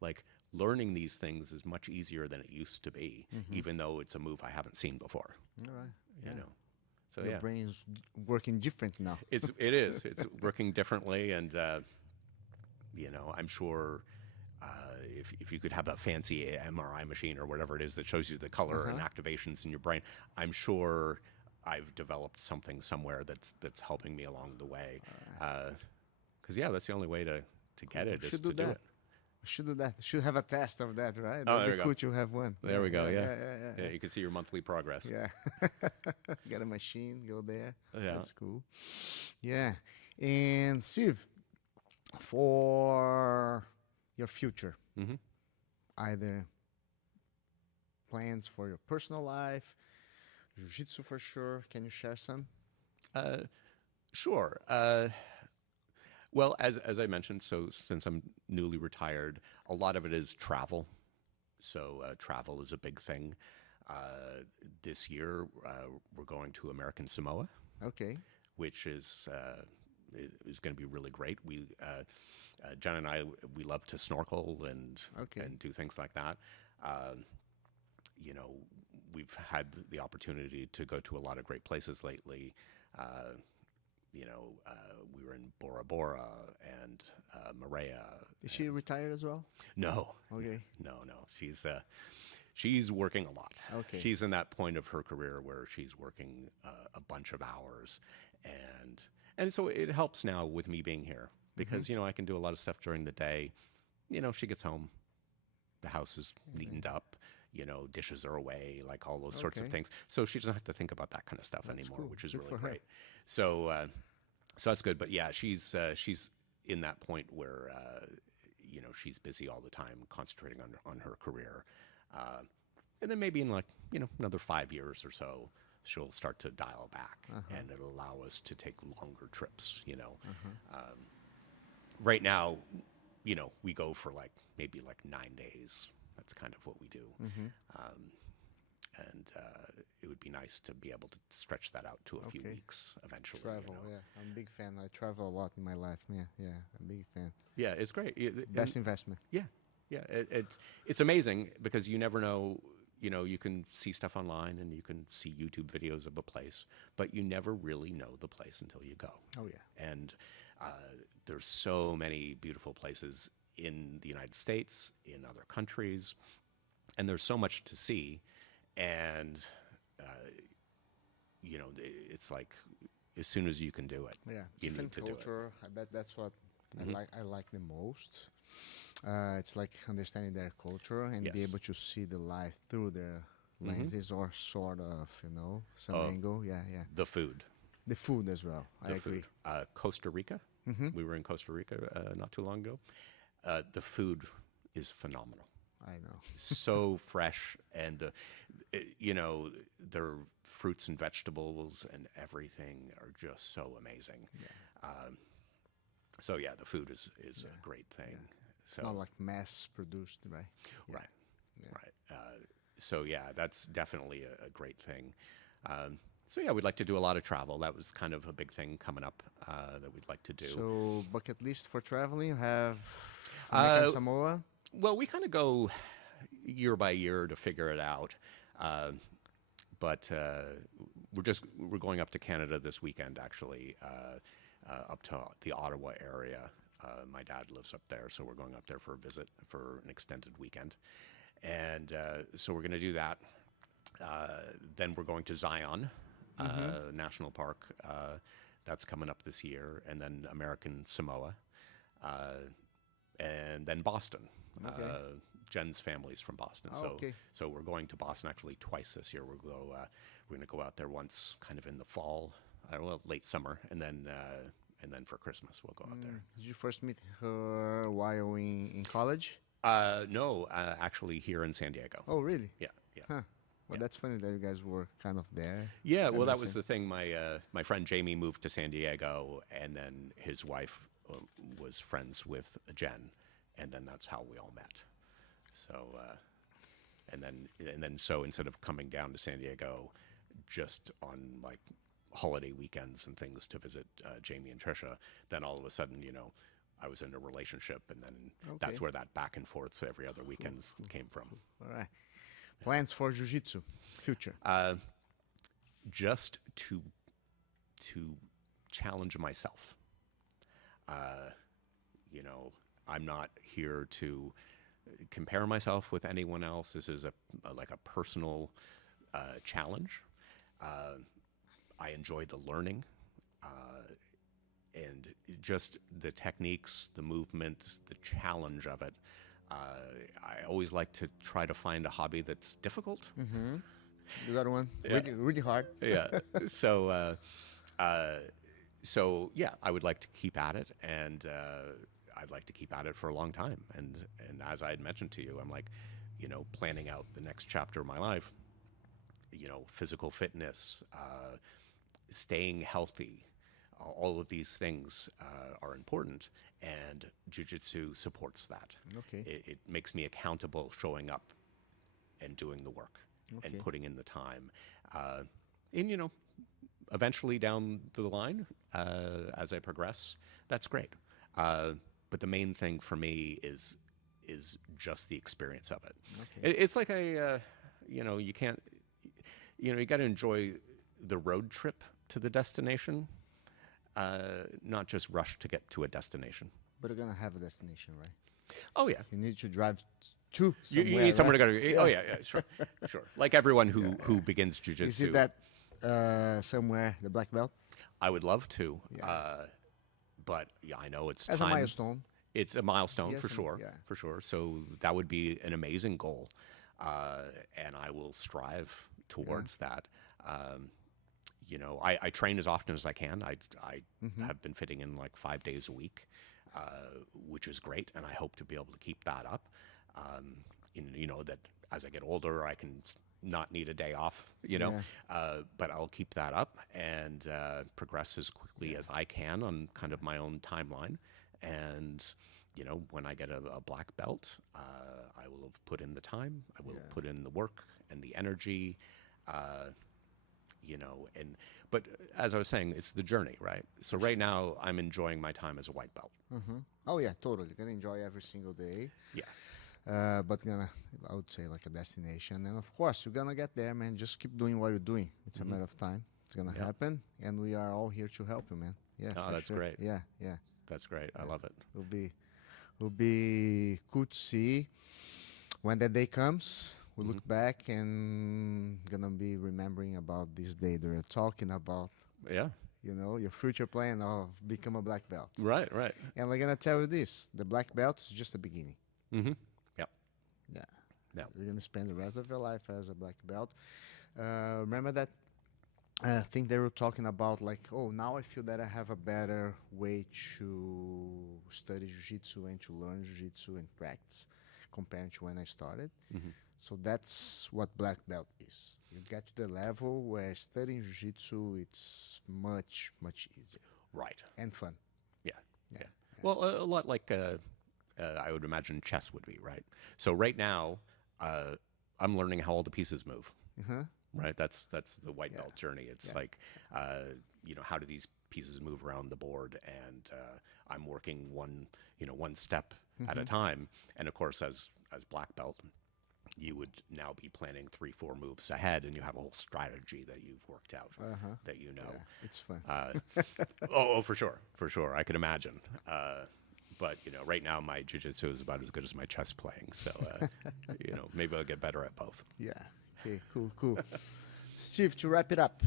like learning these things is much easier than it used to be, even though it's a move I haven't seen before. All right. You Yeah. know, so Your yeah, brain's working different now. it's working differently, and I'm sure if you could have a fancy MRI machine or whatever it is that shows you the color and activations in your brain, I'm sure I've developed something somewhere that's helping me along the way. Because that's the only way to get it is Should to do do that. it. Should do that. Should have a test of that, right? Oh, That'd there be we go. cool to have one. There we go. Yeah. Yeah. You can see your monthly progress. Yeah. Get a machine, go there. Yeah. That's cool. Yeah. And Steve, for your future, either plans for your personal life, jiu-jitsu for sure. Can you share some? Sure. Well, as I mentioned, so since I'm newly retired, a lot of it is travel. So travel is a big thing. This year, we're going to American Samoa, Okay. which is is going to be really great. Jen and I, we love to snorkel Okay. and do things like that. You know, we've had the opportunity to go to a lot of great places lately. You know, we were in Bora Bora and Marea. Is she retired as well? No, Okay. no. She's working a lot. Okay. She's in that point of her career where she's working a bunch of hours, and so it helps now with me being here because you know I can do a lot of stuff during the day. You know, she gets home, the house is neatened up. You know, dishes are away, like all those sorts of Okay. things. So she doesn't have to think about that kind of stuff That's anymore, cool. which is Good really for her. great. So, so that's good. But yeah, she's in that point where you know she's busy all the time, concentrating on her career, and then maybe in like you know another 5 years or so, she'll start to dial back, and it'll allow us to take longer trips. You know, right now, you know, we go for like maybe like 9 days. That's kind of what we do. And it would be nice to be able to stretch that out to a few Okay. weeks eventually. Travel, You know? yeah. I'm a big fan. I travel a lot in my life. Yeah, yeah. I'm a big fan. Yeah, it's great. Best investment. Yeah, yeah. It's amazing because you never know. You know, you can see stuff online and you can see YouTube videos of a place, but you never really know the place until you go. Oh, yeah. And there's so many beautiful places in the United States, in other countries, and there's so much to see. And you know, it's like as soon as you can do it, Yeah, you need different to do it. culture. That's what I like the most. It's like understanding their culture and be Yes. able to see the life through their lenses, or sort of, you know, some Oh. angle. Yeah, yeah. The food. The food as well. I The agree. food. Costa Rica. We were in Costa Rica not too long ago. The food is phenomenal. I know. So fresh, and you know, their fruits and vegetables and everything are just so amazing. So yeah, the food is a great thing. It's not like mass produced, right? Yeah. Right, right. So yeah, that's definitely a great thing. So yeah, we'd like to do a lot of travel. That was kind of a big thing coming up that we'd like to do. So bucket list for traveling, you have Jamaica, Samoa. Well, we kind of go year by year to figure it out. But we're going up to Canada this weekend, actually, up to the Ottawa area. My dad lives up there, so we're going up there for a visit for an extended weekend. And so we're going to do that. Then we're going to Zion National Park. That's coming up this year. And then American Samoa. And then Boston. Okay. Jen's family's from Boston, Oh, so okay. so we're going to Boston actually twice this year. We're going to go out there once, kind of in the fall, well, late summer, and then for Christmas we'll go out there. Did you first meet her while in college? No, actually here in San Diego. Oh, really? Yeah, yeah. Huh. Well, that's funny that you guys were kind of there. Yeah, well, that makes was the thing. My friend Jamie moved to San Diego, and then his wife was friends with Jen, and then that's how we all met. So, and then so instead of coming down to San Diego, just on like holiday weekends and things to visit Jamie and Trisha, then all of a sudden, you know, I was in a relationship, and then that's Okay. where that back and forth every other weekend came from. All right. Plans for Jiu-Jitsu future? Just to challenge myself. You know, I'm not here to compare myself with anyone else. This is like a personal challenge. I enjoy the learning and just the techniques, the movement, the challenge of it. I always like to try to find a hobby that's difficult. You got one? Yeah. Really, really hard? Yeah. So yeah, I would like to keep at it, and I'd like to keep at it for a long time. And as I had mentioned to you, I'm like, you know, planning out the next chapter of my life. You know, physical fitness, staying healthy, all of these things are important, and Jiu-Jitsu supports that. Okay. It makes me accountable, showing up and doing the work Okay. and putting in the time. And, you know, eventually down the line, as I progress, that's great. But the main thing for me is just the experience of it. Okay. It's like you can't, you got to enjoy the road trip to the destination, not just rush to get to a destination. But you're gonna have a destination, right? Oh yeah. You need to drive to You somewhere. need somewhere right? to go. Oh yeah, sure, sure. Like everyone who begins Is jujitsu, it that somewhere the black belt I would love to. Yeah. But yeah, I know it's as time. a milestone? It's a milestone Yes, for sure, yeah. for sure. So that would be an amazing goal, and I will strive towards that. I train as often as I can. I have been fitting in like 5 days a week, which is great, and I hope to be able to keep that up. That as I get older, I can not need a day off. But I'll keep that up and progress as quickly as I can on kind of my own timeline. And when I get a black belt, I will have put in the time. I will put in the work and the energy. But as I was saying, it's the journey, right? So right now, I'm enjoying my time as a white belt. Oh yeah, totally. Gonna enjoy every single day. Yeah. But I would say like a destination, and of course you're gonna get there, man. Just keep doing what you're doing. It's a matter of time. It's gonna happen, and we are all here to help you, man. Yeah. Oh, for that's sure. great. Yeah, yeah. That's great. I love it. It'll be cool to see when that day comes. We look back and gonna be remembering about this day that we're talking about. Yeah. Your future plan of become a black belt. Right. And we're gonna tell you this: the black belt is just the beginning. Mm-hmm. Yep. Yeah. Yeah. You're gonna spend the rest of your life as a black belt. Remember that thing they were talking about, like, oh, now I feel that I have a better way to study jiu-jitsu and to learn jiu-jitsu and practice compared to when I started. So that's what black belt is. You get to the level where studying jiu-jitsu, it's much, much easier. Right. And fun. Yeah. Well, a lot like I would imagine chess would be, right? So right now, I'm learning how all the pieces move. Right. That's the white belt journey. It's like, how do these pieces move around the board? And I'm working one step at a time. And of course, as black belt, you would now be planning 3-4 moves ahead, and you have a whole strategy that you've worked out that you know. Yeah, it's fun. For sure. I can imagine. But right now my jiu-jitsu is about as good as my chess playing. So maybe I'll get better at both. Yeah. Okay. Cool. Steve, to wrap it up,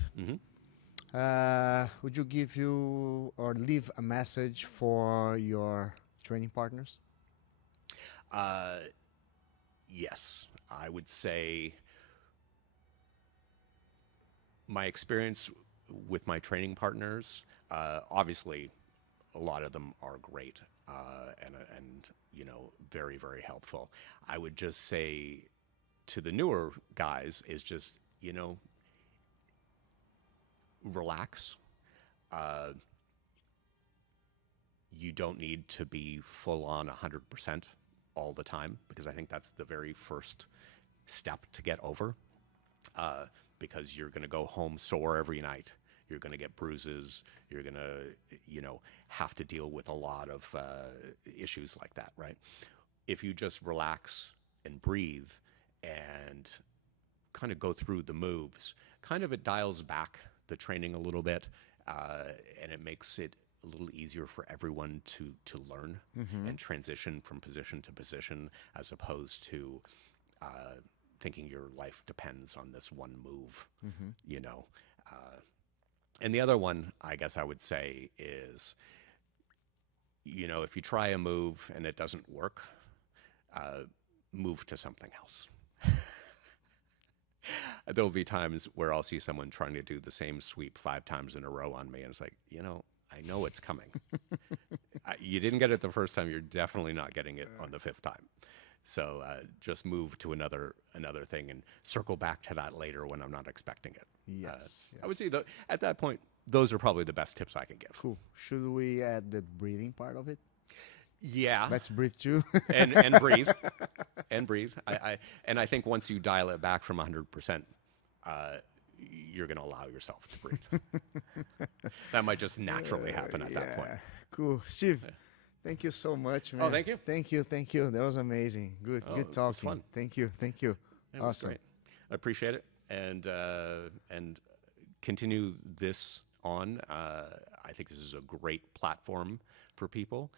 would you leave a message for your training partners? Yes, I would say my experience with my training partners, obviously a lot of them are great and very, very helpful. I would just say to the newer guys is just, relax. You don't need to be full on 100% all the time, because I think that's the very first step to get over, because you're going to go home sore every night. You're going to get bruises. You're going to, have to deal with a lot of issues like that, right? If you just relax and breathe and kind of go through the moves, kind of it dials back the training a little bit, and it makes it a little easier for everyone to learn and transition from position to position, as opposed to thinking your life depends on this one move, And the other one, I guess I would say, is, if you try a move and it doesn't work, move to something else. There'll be times where I'll see someone trying to do the same sweep 5 times in a row on me, and it's like, I know it's coming. You didn't get it the first time. You're definitely not getting it on the 5th time. So just move to another thing and circle back to that later when I'm not expecting it. Yes. I would say at that point, those are probably the best tips I can give. Cool. Should we add the breathing part of it? Yeah. Let's breathe too. and breathe. And breathe. I think once you dial it back from 100%, you're going to allow yourself to breathe. That might just naturally happen at that point. Cool. Steve, thank you so much, man. Oh, thank you. Thank you. That was amazing. Good It talking. was fun. Thank you. It was Awesome. great. I appreciate it, and continue this on. I think this is a great platform for people,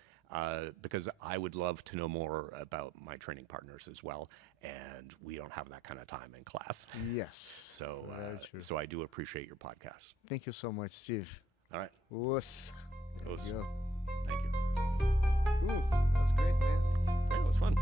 because I would love to know more about my training partners as well, and we don't have that kind of time in class. Yes. So, Very true. so I do appreciate your podcast. Thank you so much, Steve. All right. Wuss. There Wuss. you go. Thank you. Cool. That was great, man. Yeah, it was fun.